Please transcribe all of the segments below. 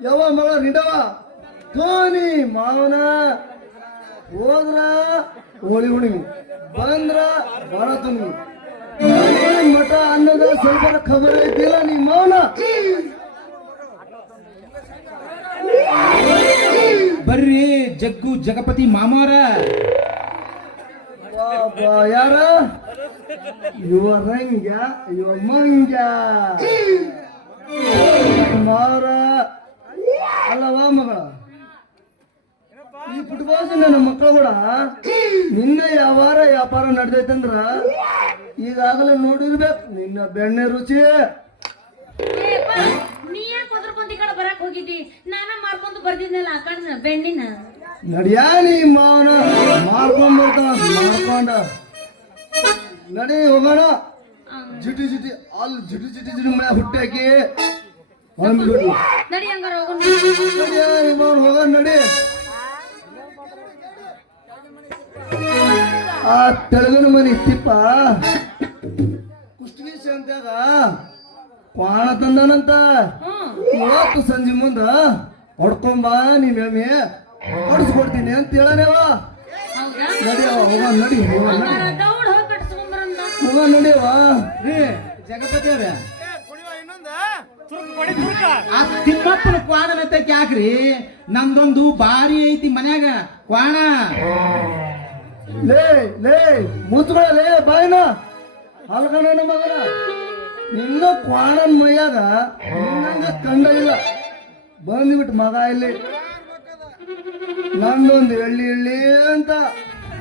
ಯಾವ ಮಗಳ ನಿಡವ ಧೋನಿ ಮಾವನ ಹೋದ್ರ ಹೋಳಿ ಹುಣ್ಣಿಮೆ ಬಂದ್ರ ಬಾಳ ತುಣ್ಣಿಮೆ ಮಠ ಅನ್ನೋದ ಸ್ವಲ್ಪ ಖಬರ್ ಐತಿಲ್ಲ ನೀ ಮಾವನ ಬರ್ರಿ ಜಗ್ಗು ಜಗಪತಿ ಮಾಮಾರ ಯಾರ ಯುವ ರಂಗ್ಯ ಯುವ ಮಂಗ್ಯ ಮಾರ ಅಲ್ಲವಾ ಮಗಳ ಈ ಫುಟ್ಬಾಲ್ ನನ್ನ ಮಕ್ಕಳು ಕೂಡ ನಿನ್ನೆ ಯಾವಾರ ವ್ಯಾಪಾರ ನಡೆದೈತಂದ್ರ ಈಗಾಗಲೇ ನೋಡಿರ್ಬೇಕು ನಿನ್ನ ಬೆಣ್ಣೆ ರುಚಿ ಬರಕ್ ಹೋಗಿದ್ದಿ ನಾನ ಮಾರ್ಕೊಂಡು ಬರ್ದಿದ್ನಲ್ಲ ಕಣ್ಣ ಬೆಣ್ಣಿನ ನಡಿಯಾ ನೀ ಮಾವನ ಮಾರ್ಕೊಂಡ್ ಬರ್ತಾನ ಮಾರ್ಕೊಂಡ ನಡಿ ಹೋಗೋಣ ಜಿಟಿ ಜಿಟಿ ಅಲ್ಲಿ ಜಿಟಿ ಜಿಟಿ ಜಿಟಿ ಮನೆ ಹುಟ್ಟಾಕಿ ನಡಿ ಹಂಗಾರ ಹೋಗೋಣ ನಡಿ ಆ ತೆಳಗನ ಮನಿ ತಿಪ್ಪ ಕುಷ್ಟಗಿ ಸಂತ್ಯಾಗ ಕ್ವಾಣ ತಂದನಂತ ಇವತ್ತು ಸಂಜೆ ಮುಂದ ಹೊಡ್ಕೊಂಬ ನೀವ್ ಎಮ್ಮೆ ಹೊಡ್ಸ್ಕೊಡ್ತೀನಿ ಅಂತ ಹೇಳನೇವ ನಡಿಯವ ಹೋಗ ನಡಿ ಹೋಗ ನಡಿಯವ ಜಗಪತಿ ಅವ್ರ ಆ ತಿಮ್ಮಪ್ಪನ ಕ್ವಾಣನಂತ ಯಾಕ್ರಿ ನಮ್ದೊಂದು ಬಾರಿ ಐತಿ ಮನ್ಯಾಗ ಕ್ವಾಣ ಲೇ ಲೇ ಮುಚ್ಕೊಳ್ಳಲೇ ಬಾಯ್ನ ಹಲ್ಕಣ ಮಗನ ನಿನ್ನ ಕ್ವಾಣನ್ ಮೈಯಾಗ ನಿನ್ನಂಗ ಕಂಡ ಇಲ್ಲ ಬಂದ್ಬಿಟ್ಟು ಮಗ ಇಲ್ಲಿ ನಂದೊಂದು ಎಳ್ಳಿ ಅಂತ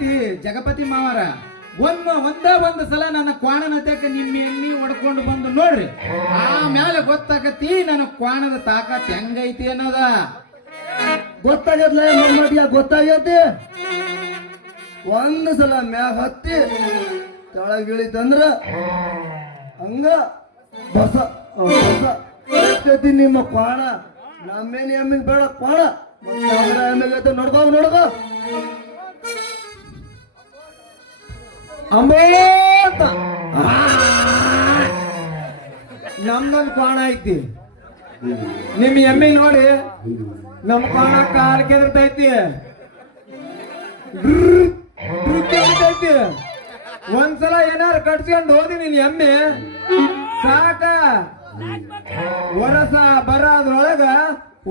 ಈ ಜಗಪತಿ ಮಾವರ ಒಂದು ಸಲ ನನ್ನ ಕ್ವಾಣನ ತಕ್ಕ ನಿಮ್ಮ ಎಣ್ಣಿ ಹೊಡ್ಕೊಂಡು ಬಂದು ನೋಡ್ರಿ ಆಮೇಲೆ ಗೊತ್ತಾಗತಿ ನನ್ನ ಕ್ವಾಣದ ತಾಕತ್ ಹೆಂಗೈತಿ ಅನ್ನೋದ ಗೊತ್ತಾಗತ್ಲ ಮಮ್ಮಟಿಯ ಗೊತ್ತಾಗೈತಿ ಒಂದು ಸಲ ಮ್ಯಾಗ ಹತ್ತಿ ಕೆಳಗಿಳಿತಂದ್ರ ಹಂಗ ಬಸ ಬಸ ನಿಮ್ಮ ಕ್ವಾಣ ನಮ್ಮೇನಿ ಎಮ್ಮಿಗೆ ಬೇಡ ಕ್ವಾಣ ಎಮ್ಮಿಗೈತೆ ನೋಡ್ಕೋ ಅಮೋತ ನಮ್ದೊಂದು ಕ್ವಾಣ ಐತಿ ನಿಮ್ ಎಮ್ಮಿ ನೋಡಿ ನಮ್ ಕ್ವಾಣ ಕಾಲ್ ಕೆದರ್ತೈತಿ ಒಂದ್ಸಲ ಏನಾರು ಕಟ್ಸ್ಕೊಂಡು ಹೋದಿ ನೀನ್ ಎಮ್ಮೆ ಸಾಕ ವರ್ಷ ಬರೋದ್ರೊಳಗ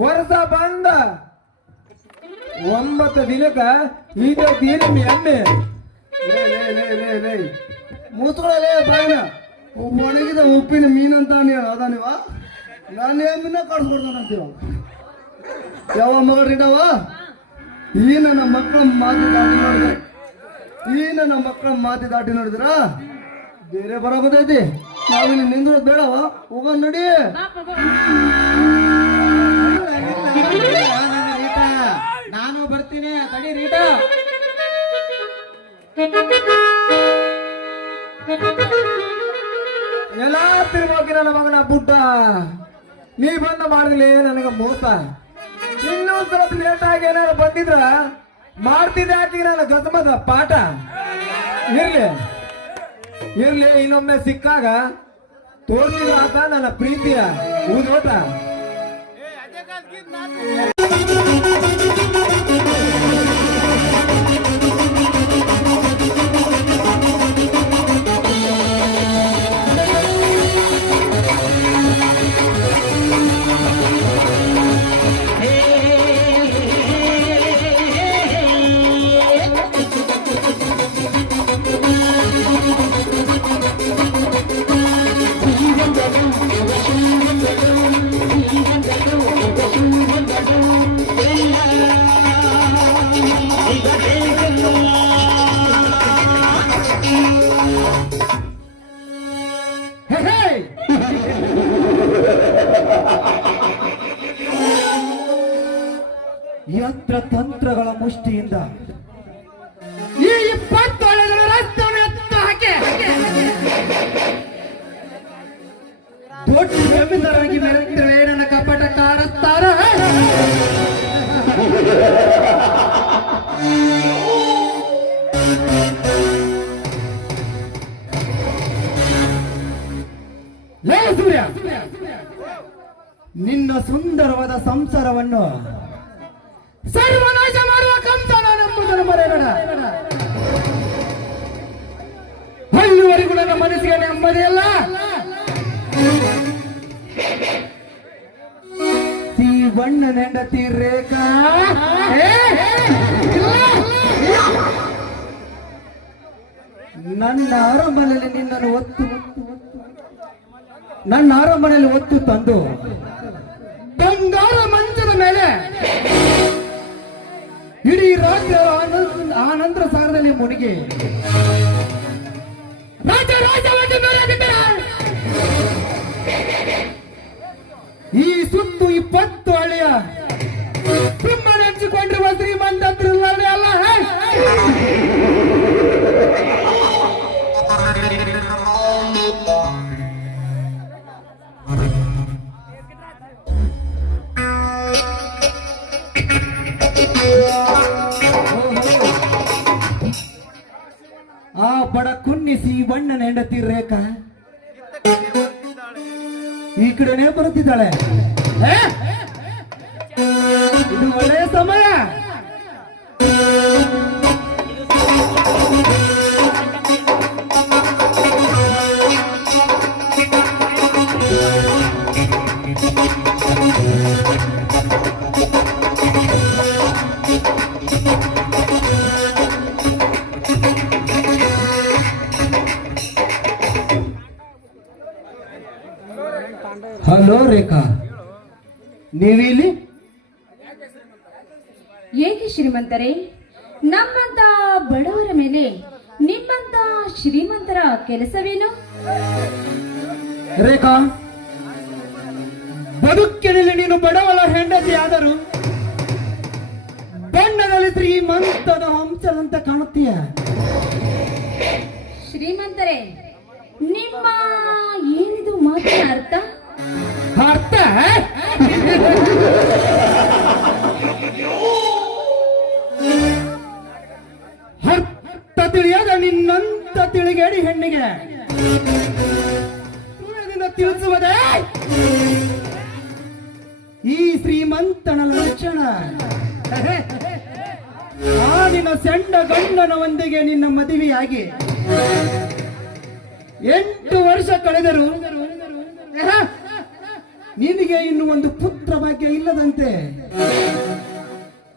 ವರ್ಷ ಬಂದ 9 ದಿನಕ್ಕ ಈಗೈತಿ ನಿಮ್ ಎಮ್ಮೆ ಮೂತ್ಕೊಳ್ಳಲೇ ಬಾಯಿನ ಒಣಗಿದ ಉಪ್ಪಿನ ಮೀನಂತ ನೀವು ಅದ ನೀವ ನಾನು ಎಮ್ಮಿನ ಕಡ್ಸ್ಕೊಡ್ತಾನಂತೀವ ಯಾವ ಮಗಳಿಡವ ಈ ನನ್ನ ಮಕ್ಕಳ ಮಾತು ದಾಟಿ ನೋಡಿದ ನೋಡಿದ್ರ ಬೇರೆ ಬರೋದೈತಿ ನಾವಿಲ್ಲಿ ನಿಂದ್ರೋದ್ ಬೇಡವ ಹೋಗ ನಡಿ ನಾನು ಬರ್ತೀನಿ ತಡಿ ರೀಟಾ ಎಲ್ಲ ತಿರ್ಬೋಗಿ ನನ್ನ ಮಗನ ಬುಡ್ಡ ನೀ ಬಂದ ಮಾಡಿದ್ಲಿ ನನಗ ಮೋಸ ಇನ್ನೂ ಸ್ವಲ್ಪ ಲೇಟ್ ಆಗಿ ಏನಾರು ಬಂದಿದ್ರ ಮಾಡ್ತಿದ್ದೆ ಹಾಕಿ ನನ್ನ ಗಸಮದ ಪಾಠ ಇರ್ಲಿ ಇನ್ನೊಮ್ಮೆ ಸಿಕ್ಕಾಗ ತೋರ್ಸಿದ್ರ ಆತ ನನ್ನ ಪ್ರೀತಿಯ ಊದೋಟ ಯಂತ್ರ ತಂತ್ರಗಳ ಮುಷ್ಟಿಯಿಂದ ಈ 27 ರಸ್ತೆಯನ್ನು ಎತ್ತ ಹಾಕಿ ದೊಡ್ಡ ಜಮೀನ್ದಾರಾಗಿ ಮೆರೆತಿರುವೆ ನನ್ನ ಕಪಟ ಕಾಡುತ್ತಾರ ಲೇ ಸೂರ್ಯ ನಿನ್ನ ಸುಂದರವಾದ ಸಂಸಾರವನ್ನು ಸರ್ವನಾಶ ಮಾಡುವ ಕಂಸನೆಂಬುದನ್ನು ಮರೆಯಬೇಡ. ಅಲ್ಲಿವರೆಗೂ ನನ್ನ ಮನಸ್ಸಿಗೆ ನೆಮ್ಮದಿ ಅಲ್ಲ. ಬಣ್ಣನ ಹೆಂಡತಿ ರೇಖಾ ನನ್ನ ಆರಂಭದಲ್ಲಿ ನಿನ್ನನ್ನು ನನ್ನ ಆರಂಭದಲ್ಲಿ ಒತ್ತು ತಂದು ಬಂಗಾರ ಮಂಚದ ಮೇಲೆ ಇಡೀ ರಾಜ್ಯ ಆನಂತರ ಸಾಗರದಲ್ಲಿ ಮುಳುಗಿ ಈ ಸುತ್ತು 20 ಹಳೆಯ ಸುಮ್ಮನೆ ಹಂಚಿಕೊಂಡಿರುವ ಶ್ರೀಮಂತ ಅಲ್ಲ. ಆ ಬಡ ಕುನ್ನಿಸಿ ಬಣ್ಣನ ಹೆಂಡತಿ ರೇಖಾ ಈ ಕಡೆನೇ ಬರುತ್ತಿದ್ದಾಳೆ. ಇದು ಒಳ್ಳೆಯ ಸಮಯ. ಹಲೋ ರೇಖಾ, ನೀವಿಲ್ಲಿ ಏಕೆ ಶ್ರೀಮಂತರೇ? ನಮ್ಮಂತ ಬಡವರ ಮೇಲೆ ನಿಮ್ಮಂತ ಶ್ರೀಮಂತರ ಕೆಲಸವೇನು? ರೇಖಾ, ಬದುಕಿನಲ್ಲಿ ನೀನು ಬಡವಳ ಹೆಂಡತಿ ಆದರೂ ಬಣ್ಣದಲ್ಲಿ ಶ್ರೀಮಂತದ ವಂಶದಂತ ಕಾಣುತ್ತೀಯ. ಶ್ರೀಮಂತರೇ, ನಿಮ್ಮ ಏನಿದು ಮಾತಿನ ಅರ್ಥ? ಅರ್ಥ ಅರ್ಥ ತಿಳಿಯದ ನಿನ್ನಂತ ತಿಳಿಗೇಡಿ ಹೆಣ್ಣಿಗೆ ತಿಳಿಸುವುದೇ ಈ ಶ್ರೀಮಂತನ ಲಕ್ಷಣ. ಆ ನಿನ್ನ ಸೆಂಡ ಗಂಡನೊಂದಿಗೆ ನಿನ್ನ ಮದುವೆಯಾಗಿ 8 ವರ್ಷ ಕಳೆದರು ನಿನಗೆ ಇನ್ನು ಒಂದು ಪುತ್ರ ಭಾಗ್ಯ ಇಲ್ಲದಂತೆ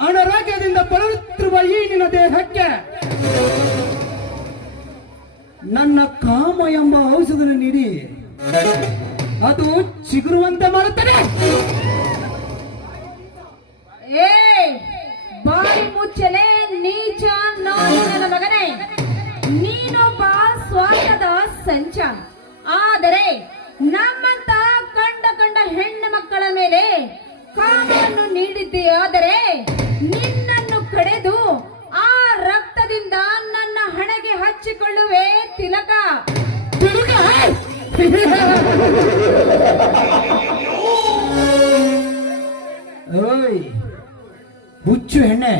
ಅನಾರೋಗ್ಯದಿಂದ ಬಳಲುತ್ತಿರುವ ಈ ನಿನ್ನ ದೇಹಕ್ಕೆ ನನ್ನ ಕಾಮ ಎಂಬ ಔಷಧ ನೀಡಿ ಅದು ಚಿಗುರುವಂತೆ ಮಾಡುತ್ತದೆ. ಏ ಬಾಯಿ ಮುಚ್ಚಲೆ ನೀಚ ನನ್ನ ಮಗನೇ, ನೀನೊಬ್ಬ ಸ್ವಾರ್ಥದ ಸಂಚ. ಆದರೆ ನಮ್ಮಂತ ಕಂಡ ಹೆಣ್ಣು ಮಕ್ಕಳ ಮೇಲೆ ಕಾಮವನ್ನು ನೀಡಿದ್ದೆ. ಆದರೆ ನಿನ್ನನ್ನು ಕಡೆದು ಆ ರಕ್ತದಿಂದ ನನ್ನ ಹಣೆಗೆ ಹಚ್ಚಿಕೊಳ್ಳುವೆ ತಿಲಕ. ಓಯ್ ಹುಚ್ಚು ಹೆಣ್ಣೆ,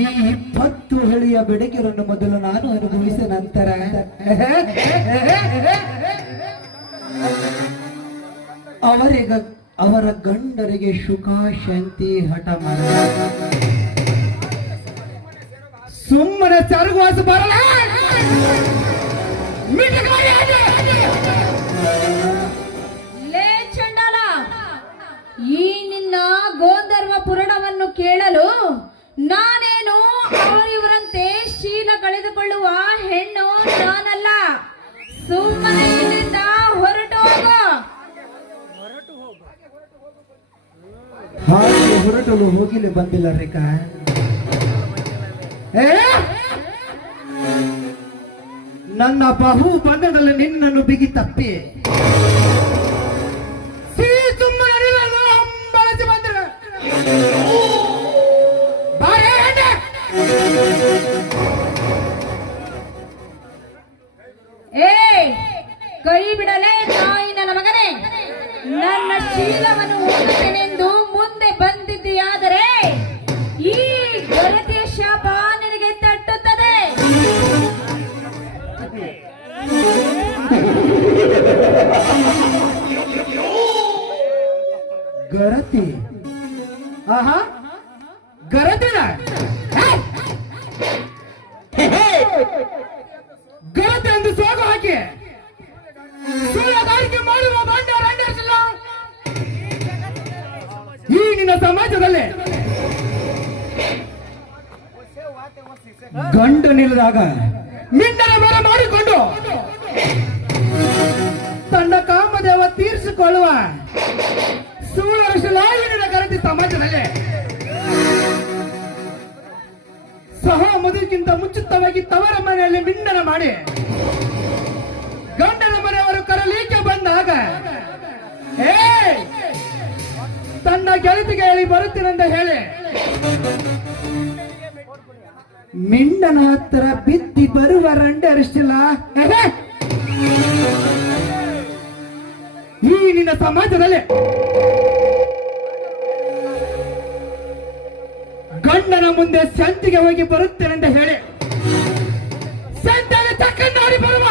ಈ 20 ಹಳಿಯ ಬೆಡಗಿರನ್ನು ಮೊದಲು ನಾನು ಅನುಭವಿಸಿದ ನಂತರ ಅವರ ಗಂಡರಿಗೆ ಸುಖ ಶಾಂತಿ ಹಠ ಮಾಡ ಸುಮ್ಮನೆ ಸರಗುವಾಸ ಬರಲ್ಲ. ಲೇ ಚಂಡಾಲ, ಈ ನಿನ್ನ ಗೋಂಧರ್ವ ಪುರಾಣವನ್ನು ಕೇಳಲು ನಾನೇನು ಅವರಿವರಂತೆ ಶೀಲ ಕಳೆದುಕೊಳ್ಳುವ ಹೆಣ್ಣು ನಾನಲ್ಲ. ಸುಮ್ಮನೆ ಇಲ್ಲಿಂದ ಹೊರಟು ಹೋಗು. ಹಾಗೆ ಹೊರಟಲು ಹೋಗಿಲೆ ಬಂದಿಲ್ಲ ರೇಖಾ. ನನ್ನ ಬಹು ಬಣ್ಣದಲ್ಲಿ ನಿನ್ನನ್ನು ಬಿಗಿ ತಪ್ಪಿ ಬಳಸಿ ಬಂದಿರ ಏ ಕೈ ಬಿಡಲೇ ನಾಯಿ ನನ್ನ ಮಗನೇ. ನನ್ನ ಶೀಲವನ್ನು ಓದುತ್ತೇನೆಂದು ಮುಂದೆ ಬಂದಿದ್ದೀಯಾದರೆ ಈ ಗರತಿಯ ಶಾಪ ನಿನಗೆ ತಟ್ಟುತ್ತದೆ. ಗರತಿ ಆಹಾ ಗರತಿನ ಗರತಿ ಎಂದು ಸೋಗು ಹಾಕಿ ಸುಳ್ಳಗಾರಿಕೆ ಮಾಡುವ ಬಂಡಾರ ಅಂಡರ್ಸಿಲ್ಲ ಈ ನಿನ್ನ ಸಮಾಜದಲ್ಲಿ ಗಂಡನಿಲ್ಲದಾಗ ಮಿಂಡನ ಮರ ಮಾಡಿಕೊಂಡು ತನ್ನ ಕಾಮದೇವ ತೀರಿಸಿಕೊಳ್ಳುವ ಸುಳ್ಳರಶಲಾಯಿನ ಗರತಿ ಸಮಾಜದಲ್ಲಿ ಸಹ ಮದುವೆಗಿಂತ ಮುಂಚಿತವಾಗಿ ತವರ ಮನೆಯಲ್ಲಿ ಮಿಂಡನ ಮಾಡಿ ಗಂಡನ ಮನೆಯವರು ಕರಲಿಕ್ಕೆ ಬಂದಾಗ ತನ್ನ ಗೆಳತಿಗೆ ಹೇಳಿ ಬರುತ್ತೀನಂತ ಹೇಳಿ ಮಿಂಡನ ಹತ್ತಿರ ಬಿತ್ತಿ ಬರುವ ರಂಡರಿಷ್ಟಿಲ್ಲ ಈ ನಿನ್ನ ಸಮಾಜದಲ್ಲಿ ಗಂಡನ ಮುಂದೆ ಸಂತಿಗೆ ಹೋಗಿ ಬರುತ್ತೇನೆಂತ ಹೇಳಿ ಸಂತಾನ ತಕ್ಕಂದಾಡಿ ಬರುವ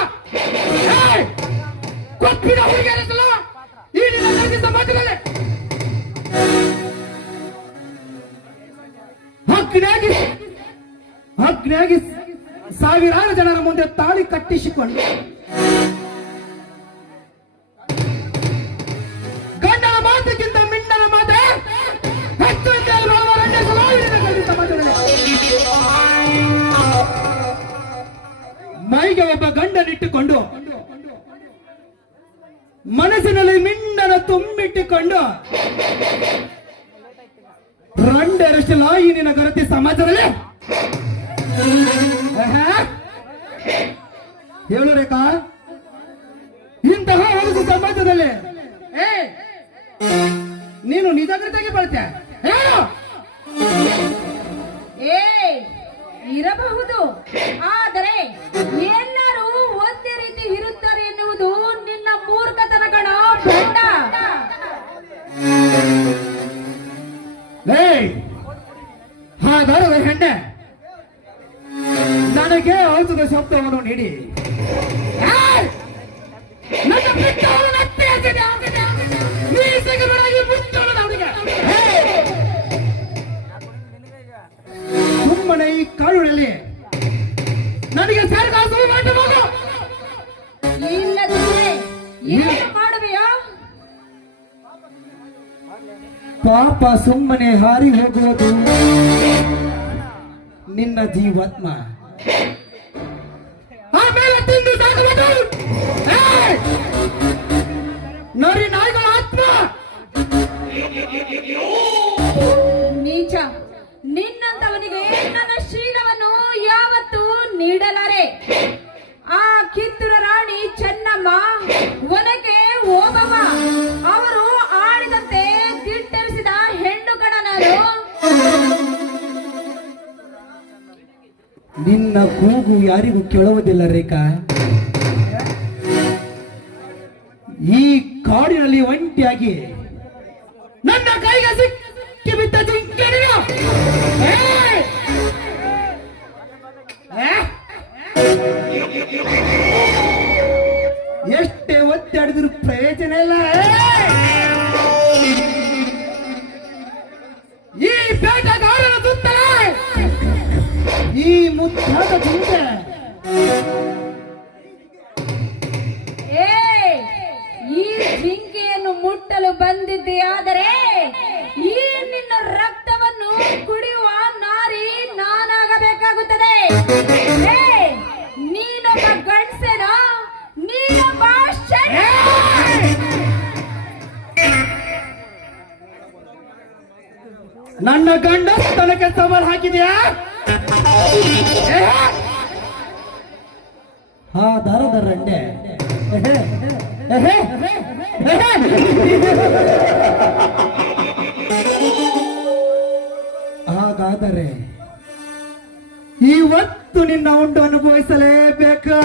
ಕೊಪ್ಪಿನ ಹುಡುಗಿಯರಲ್ಲ ಈ ನಿನ್ನ ಸಮಾಜದಲ್ಲಿ ಅಗ್ನಿಯಾಗಿ ಸಾವಿರಾರು ಜನರ ಮುಂದೆ ತಾಳಿ ಕಟ್ಟಿಸಿಕೊಂಡು ಗಂಡನ ಮಾತಿಗಿಂತ ಮಿಂಡನ ಮಾತೆ ಹೆಚ್ಚು ಮೈಗೆ ಒಬ್ಬ ಗಂಡನಿಟ್ಟುಕೊಂಡು ಮನಸ್ಸಿನಲ್ಲಿ ಮಿಂಡನ ತುಂಬಿಟ್ಟುಕೊಂಡು ರಂಡೆರಷ್ಟಲ್ಲ ಈ ನಿನ್ನ ಗರತಿ ಸಮಾಜದಲ್ಲಿ ಹೇಳು ರೇಖಾ ಇಂತಹ ಒಂದು ಸಮಾಜದಲ್ಲಿ ನೀನು ನಿಜಾಗ್ರತೆಗೆ ಬರ್ತೆ ಇರಬಹುದು, ಆದರೆ ಎಲ್ಲರೂ ಒಂದೇ ರೀತಿ ಇರುತ್ತಾರೆ ಎನ್ನುವುದು ನಿನ್ನ ಮೂರ್ಖತನ ಕಣ ಬೇಡ. ಹಾಗಾದರೆ ಹೆಣ್ಣೆ ನನಗೆ ಔಷಧ ಶಬ್ದವನ್ನು ನೀಡಿ ನನ್ನ ಸುಮ್ಮನೆ ಈ ಕಾಡುಗಳಲ್ಲಿ ನನಗೆ ಸರ್ಕಾಸು ಮಾಡಬಹುದು. ಇಲ್ಲದಿದ್ದರೆ ಏನು ಮಾಡುವೆಯೋ? ಪಾಪ ಸುಮ್ಮನೆ ಹಾರಿ ಹೋಗುವುದು ನಿನ್ನ ಜೀವಾತ್ಮ. ಆಮೇಲೆ ತಿಂದು ಸಾಕುವುದು ನರಿ ನಾಯಿಗಳ ಆತ್ಮ. ನೀಚ, ನಿನ್ನಂತವನಿಗೆ ನನ್ನ ಶೀಲವನ್ನು ಯಾವತ್ತೂ ನೀಡಲಾರೆ. ಆ ಕಿತ್ತೂರ ರಾಣಿ ಚೆನ್ನಮ್ಮ, ಒನಕೆ ಓಬವ್ವ ಅವರು ಆಡಿದಂತೆ ದಿಟ್ಟರಿಸಿದ ಹೆಣ್ಣು ಕಣ ನಾನು. ನಿನ್ನ ಕೂಗು ಯಾರಿಗೂ ಕೇಳುವುದಿಲ್ಲ ರೇಖಾ. ಈ ಕಾಡಿನಲ್ಲಿ ಒಂಟಿಯಾಗಿ ನನ್ನ ಕೈಗೆ ಸಿಕ್ಕಿ ಬಿದ್ದ ಜಿಂಕೆಯನ್ನು ಎಷ್ಟೇ ಒತ್ತಾಡಿದ್ರು ಪ್ರಯೋಜನ ಇಲ್ಲ. ಈ ಬೇಟೆಗಾರನ ಸುತ್ತಲೇ ಈ ಮುದ್ದಾದ ಜಿಂಕೆ ಈ ಜಿಂಕೆಯನ್ನು ಮುಟ್ಟಲು ಬಂದಿದೆಯಾದರೆ ಈ ನಿನ್ನ ರಕ್ತವನ್ನು ಕುಡಿಯುವ ನಾರಿ ನಾನಾಗಬೇಕಾಗುತ್ತದೆ. ನೀನೊಬ್ಬ ಗಂಡಸೇನ? ನೀನೊಬ್ಬ ಶೆಟ್ಟ? ನನ್ನ ಗಂಡಸ್ತನಕ್ಕೆ ಸವಾಲ್ ಹಾಕಿದ್ಯಾ? ಹಾ ದರದ ರಂಡೆ. ಹಾಗಾದರೆ ಇವತ್ತು ನಿನ್ನ ಉಂಡು ಅನುಭವಿಸಲೇಬೇಕು.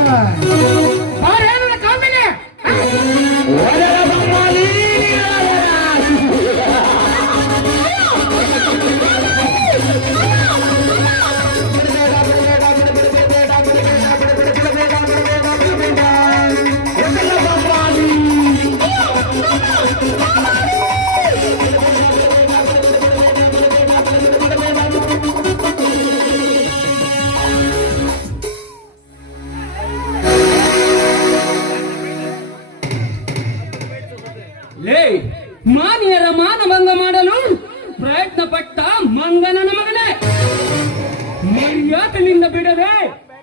ಹಿರಿಯರ ಮಾನಭಂಗ ಮಾಡಲು ಪ್ರಯತ್ನ ಪಟ್ಟ ಮಂಗನನ ಮಗನೇ, ಮರ್ಯಾದೆಯಿಂದ ಬಿಡದೆ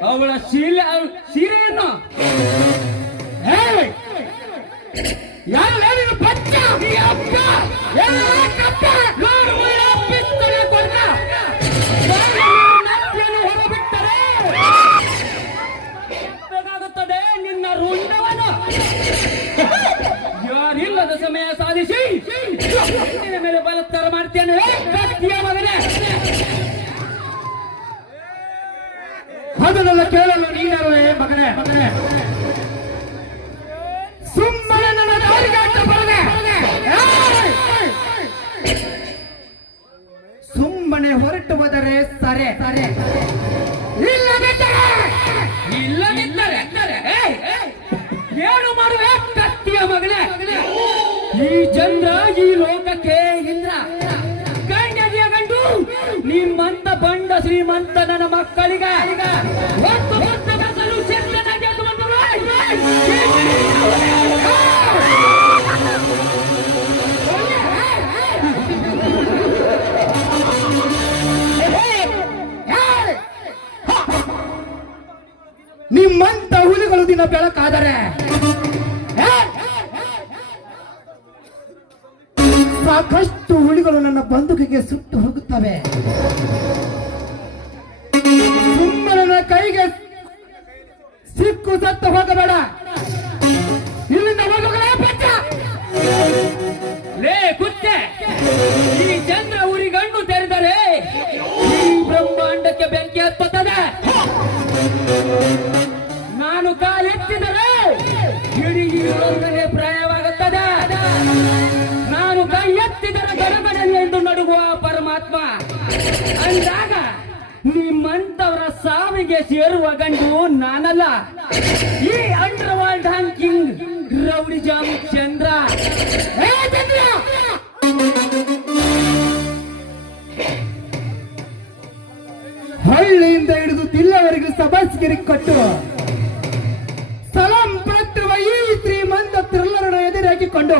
ಅವಳ ಸೀರೆಯನ್ನು ಯಾರು ಬಚ್ಚ ಹೊರಬಿಟ್ಟರೆ ಬೇಕಾಗುತ್ತದೆ ನಿನ್ನ ರುಂಡವನು. ಯಾರಿಲ್ಲದ ಸಮಯ ಸಾಧಿಸಿ ನಿನ್ನ ಮೇಲೆ ಬಲತ್ಕಾರ ಮಾಡ್ತೇನೆ ಕತ್ತಿಯ ಮಗನೇ. ಅದನ್ನೆಲ್ಲ ಕೇಳಲು ನೀನಲ್ಲೇ ಮಗನೇ. ಸುಮ್ಮನೆ ನನ್ನ ದಾರಿಗೆ ಅಡ್ಡ ಬರದೆ. ಸುಮ್ಮನೆ ಹೊರಟು ಹೋದರೆ ಸರೆ, ಇಲ್ಲದಿದ್ದರೆ ಏನು ಮಾಡುವೆ ಕತ್ತಿಯ ಮಗನೇ. ಈ ಚಂದ್ರ ಈ ಲೋಕಕ್ಕೆ ಇಂದ್ರ, ಗಂಡದಿಯ ಗಂಡು ನಿಮ್ಮಂತ ಬಂಡ ಶ್ರೀಮಂತ ನನ್ನ ಮಕ್ಕಳಿಗೆ ಹೊತ್ತು ಹೊತ್ತು ಬಸಲು ಚೆಂದನಾಗಿ ಅದು ಬಂದು ನಿಮ್ಮಂತ ಹುಲಿಗಳು ದಿನ ಬೆಳಕಾದರೆ ಸಾಕಷ್ಟು ಹುಲಿಗಳು ನನ್ನ ಬಂದೂಕಿಗೆ ಸುಟ್ಟು ಹೋಗುತ್ತವೆ. ಸುಮ್ಮನ ಕೈಗೆ ಸಿಕ್ಕು ಸತ್ತು ಹೋಗಬೇಡ. ಇಲ್ಲಿಂದ ಹೋಗಲೇ ಪಚ್ಚ ಲೇ ಕುತ್ತೆ. ಈ ಚಂದ್ರ ಊರಿಗಣ್ಣು ತೆರೆದರೆ ಈ ಬ್ರಹ್ಮಾಂಡಕ್ಕೆ ಬೆಂಕಿ ಹತ್ತುತ್ತದೆ. ನಾನು ಕಾಲೆತ್ತಿದರೆ ಇಡೀ ಲೋಕವೇ ಪ್ರಾಯವಾಗುತ್ತದೆ. ನಾನು ಕೈ ಎತ್ತಿದರೆ ಗಡಗಡಲಿ ಎಂದು ನಡುಗುವ ಪರಮಾತ್ಮ ಅಂದಾಗ ನಿಮ್ಮಂತವರ ಸಾವಿಗೆ ಸೇರುವ ಗಂಡು ನಾನಲ್ಲ, ಈ ಅಂಡರ್ ವರ್ಲ್ಡ್ ಹ್ಯಾಂಕಿಂಗ್ ರೌಡಿ ಜಾಮ್ ಚಂದ್ರ. ಹಳ್ಳಿಯಿಂದ ಹಿಡಿದು ದಿಲ್ಲವರೆಗೂ ಸಬಸ್ಗಿರಿ ಕೊಟ್ಟು ಸಲಾಂ ಪಡೆದಿರುವ ಈ ಶ್ರೀಮಂತ ಥ್ರಿಲ್ಲರನ್ನು ಎದುರಾಕಿಕೊಂಡು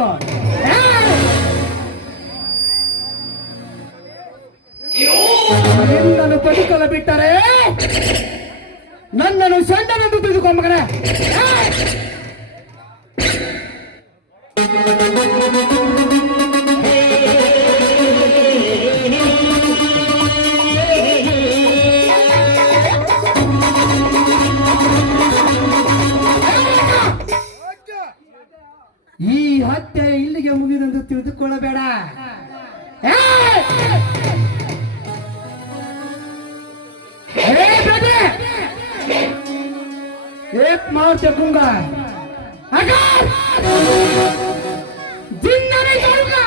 ನಿನ್ನನ್ನು ಬದುಕಲು ಬಿಟ್ಟರೆ ನನ್ನನ್ನು ಸಣ್ಣನೆಂದು ತಿಳಿದುಕೊ ಮಗನೇ. ಈ ಹತ್ಯೆ ಇಲ್ಲಿಗೆ ಮುಗಿದಂದು ತಿಳಿದುಕೊಳ್ಳಬೇಡ. एक मार देखूंगा, अगर जिंदा नहीं छोड़ूंगा.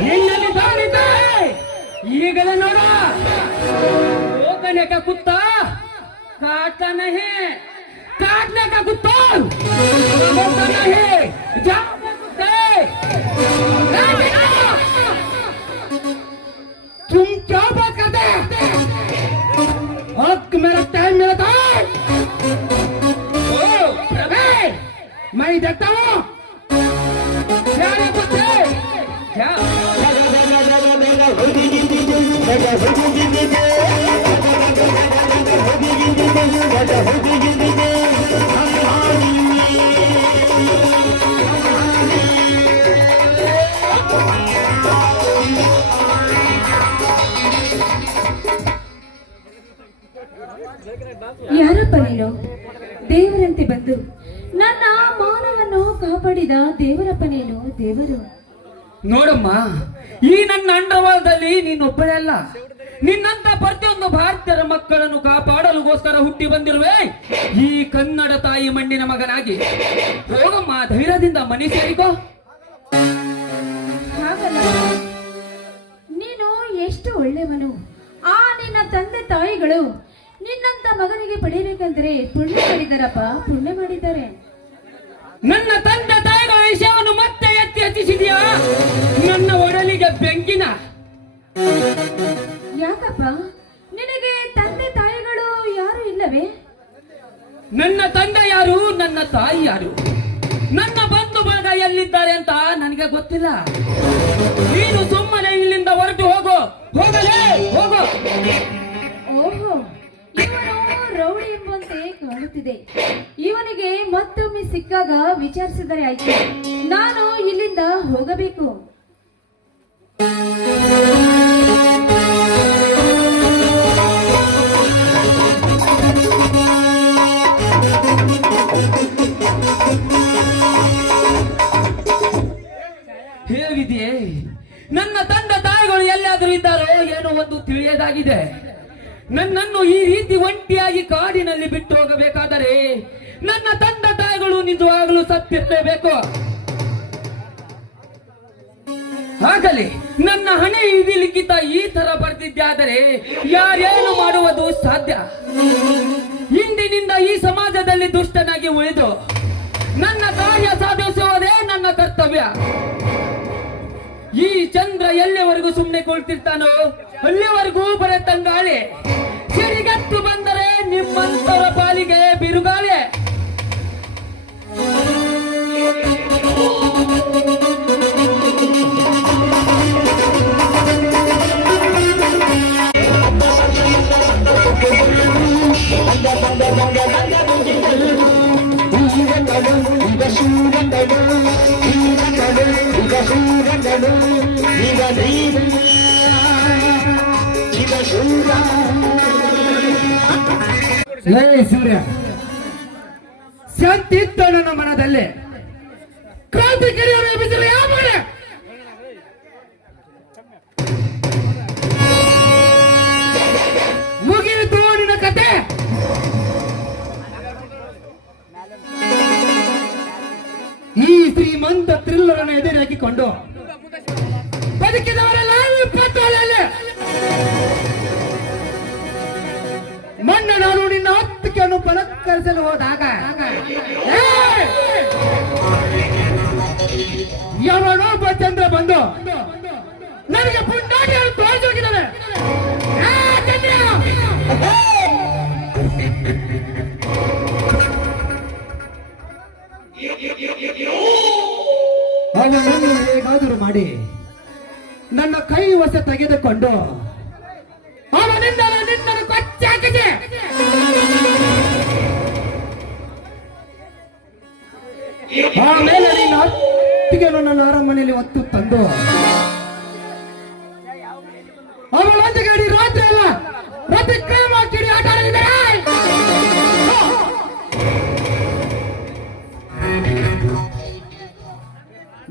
ನಿನ್ನಲ್ಲಿ ದಮ್ಮಿದೆ ಈಗಲೇ ನೋಡ. ಹೋಗನೆ का कुत्ता काटता नहीं, काटने का कुत्ता होता नहीं. जाओ तुम क्या बात करते हैं? अब मेरा टाइम मिला था. मैं देखता हूँ क्या कुत्ते क्या ಯಾರಪ್ಪ ನೀನು? ದೇವರಂತೆ ಬಂದು ನನ್ನ ಮಾನವನ್ನು ಕಾಪಾಡಿದ ದೇವರಪ್ಪ ನೀನು. ದೇವರು ನೋಡಮ್ಮ, ಈ ನನ್ನ ಅಂಡರ್ವಾಲ್ದಲ್ಲಿ ನೀನೊಬ್ಬಳೇ ಅಲ್ಲ, ನಿನ್ನಂತ ಪ್ರತಿಯೊಂದು ಭಾರತೀಯರ ಮಕ್ಕಳನ್ನು ಕಾಪಾಡಲುಗೋಸ್ಕರ ಹುಟ್ಟಿ ಬಂದಿರುವೆ ಈ ಕನ್ನಡ ತಾಯಿ ಮಣ್ಣಿನ ಮಗನಾಗಿ. ಹೋಗಮ್ಮ, ಧೈರ್ಯದಿಂದ ಮನೆ ಸೇರಿಕೋ. ಹಾಗಲ್ಲ, ನೀನು ಎಷ್ಟು ಒಳ್ಳೆಯವನು. ಆ ನಿನ್ನ ತಂದೆ ತಾಯಿಗಳು ನಿನ್ನಂತ ಮಗನಿಗೆ ಪಡೆಯಬೇಕಂದ್ರೆ ಪುಣ್ಯ ಮಾಡಿದಾರಪ್ಪ, ಪುಣ್ಯ ಮಾಡಿದ್ದಾರೆ. ನನ್ನ ತಂದೆ ತಾಯಿಗಳ ವಿಷಯವನ್ನು ಮತ್ತೆ ಎತ್ತಿ ಹಚ್ಚಿಸಿದ್ಯಾ ನನ್ನ ಒಡಲಿಗೆ ಬೆಂಕಿನ. ಯಾಕಪ್ಪ, ನಿನಗೆ ತಂದೆ ತಾಯಿಗಳು ಎಲ್ಲಿದ್ದಾವೆ? ನನ್ನ ತಂದೆ ಯಾರು, ನನ್ನ ತಾಯಿ ಯಾರು, ನನ್ನ ಬಂಧು ಬಳಗ ಎಲ್ಲಿದ್ದಾರೆ ಅಂತ ನನಗೆ ಗೊತ್ತಿಲ್ಲ. ನೀನು ಸುಮ್ಮನೆ ಇಲ್ಲಿಂದ ಹೊರಟು ಹೋಗು. ಹೋಗಲೇ ಹೋಗು. ಓಹೋ, ಇವನು ರೌಡಿ ಎಂಬಂತೆ ಕಾಣುತ್ತಿದೆ. ಇವನಿಗೆ ಮತ್ತೊಮ್ಮೆ ಸಿಕ್ಕಾಗ ವಿಚಾರಿಸಿದರೆ ಆಯ್ತು. ನಾನು ಇಲ್ಲಿಂದ ಹೋಗಬೇಕು. ಹೇಗಿದೆಯೇ? ನನ್ನ ತಂದೆ ತಾಯಿಗಳು ಎಲ್ಲಾದರೂ ಇದ್ದಾರೋ ಏನೋ ಒಂದು ತಿಳಿಯದಾಗಿದೆ. ನನ್ನನ್ನು ಈ ರೀತಿ ಒಂಟಿಯಾಗಿ ಕಾಡಿನಲ್ಲಿ ಬಿಟ್ಟು ಹೋಗಬೇಕಾದರೆ ನನ್ನ ತಂದೆ ತಾಯಿಗಳು ನಿಜವಾಗಲೂ ಸತ್ತಿರಲೇಬೇಕು. ಆಗಲಿ, ನನ್ನ ಹಣೆ ಇದಿ ಲಿಖಿತ ಈ ತರ ಬರ್ತಿದ್ದಾದರೆ ಯಾರೇನು ಮಾಡುವುದು ಸಾಧ್ಯ? ಇಂದಿನಿಂದ ಈ ಸಮಾಜದಲ್ಲಿ ದುಷ್ಟನಾಗಿ ಉಳಿದು ನನ್ನ ಕಾರ್ಯ ಸಾಧಿಸುವುದೇ ನನ್ನ ಕರ್ತವ್ಯ. ಈ ಚಂದ್ರ ಎಲ್ಲಿವರೆಗೂ ಸುಮ್ಮನೆ ಕುಳಿತಿರ್ತಾನೋ ಅಲ್ಲಿವರೆಗೂ ಬರೆ ತಂಗಾಳೆ. ಸಿರಿಗತ್ತು ಬಂದರೆ ನಿಮ್ಮಂತರ ಪಾಲಿಗೆ ಬಿರುಗಾಳೆ. ಲೇ ಸೂರ್ಯ, ಶಾಂತಿ ಇತ್ತು ನನ್ನ ಮನದಲ್ಲಿ. ಕ್ರಾಂತಿಕಾರಿಯನ್ನು ಎಬ್ಬಿಸಲು ಯಾವ ಮಗನ? ಮುಗಿಯಿತು ನಿನ್ನ ಕತೆ. ಈ ಶ್ರೀಮಂತ ಥ್ರಿಲ್ಲರ್ ಅನ್ನು ಎದುರು ಹಾಕಿಕೊಂಡು ಬದುಕಿದವರೆಲ್ಲ ಪಟ್ಟೋಲಲ್ಲಿ ಮಣ್ಣ ನಾನು ನಿನ್ನ ಹತ್ತಿಕೆಯನ್ನು ಪಲಕ್ಕರಿಸಲು ಹೋದಾಗ ಯಾವನೊಬ್ಬ ಚಂದ್ರ ಬಂದು ನನಗೆ ಪುಂಡಾಟಿಯನ್ನು ತೋರಿಸೋಗಿದ್ದಾನೆ. ಅವನನ್ನು ಹೇಗಾದರೂ ಮಾಡಿ ನನ್ನ ಕೈ ವಶ ತೆಗೆದುಕೊಂಡು ಅವನಿಂದ ನಿನ್ನನ್ನು ಕೊಚ್ಚಾಕಿದೆ. ಆಮೇಲೆ ನಿನ್ನ ಹತ್ತಿಗೆ ನನ್ನ ಅರಮನೆಯಲ್ಲಿ ಹೊತ್ತು ತಂದು ಅವಳೊಂದಿಗೆ ಇಡೀ ರಾತ್ರಿ ಅಲ್ಲ ಪ್ರತಿಕ್ರಮ ಕಿಡಿ ಆಟ ಆಡಿದ್ದಾರೆ.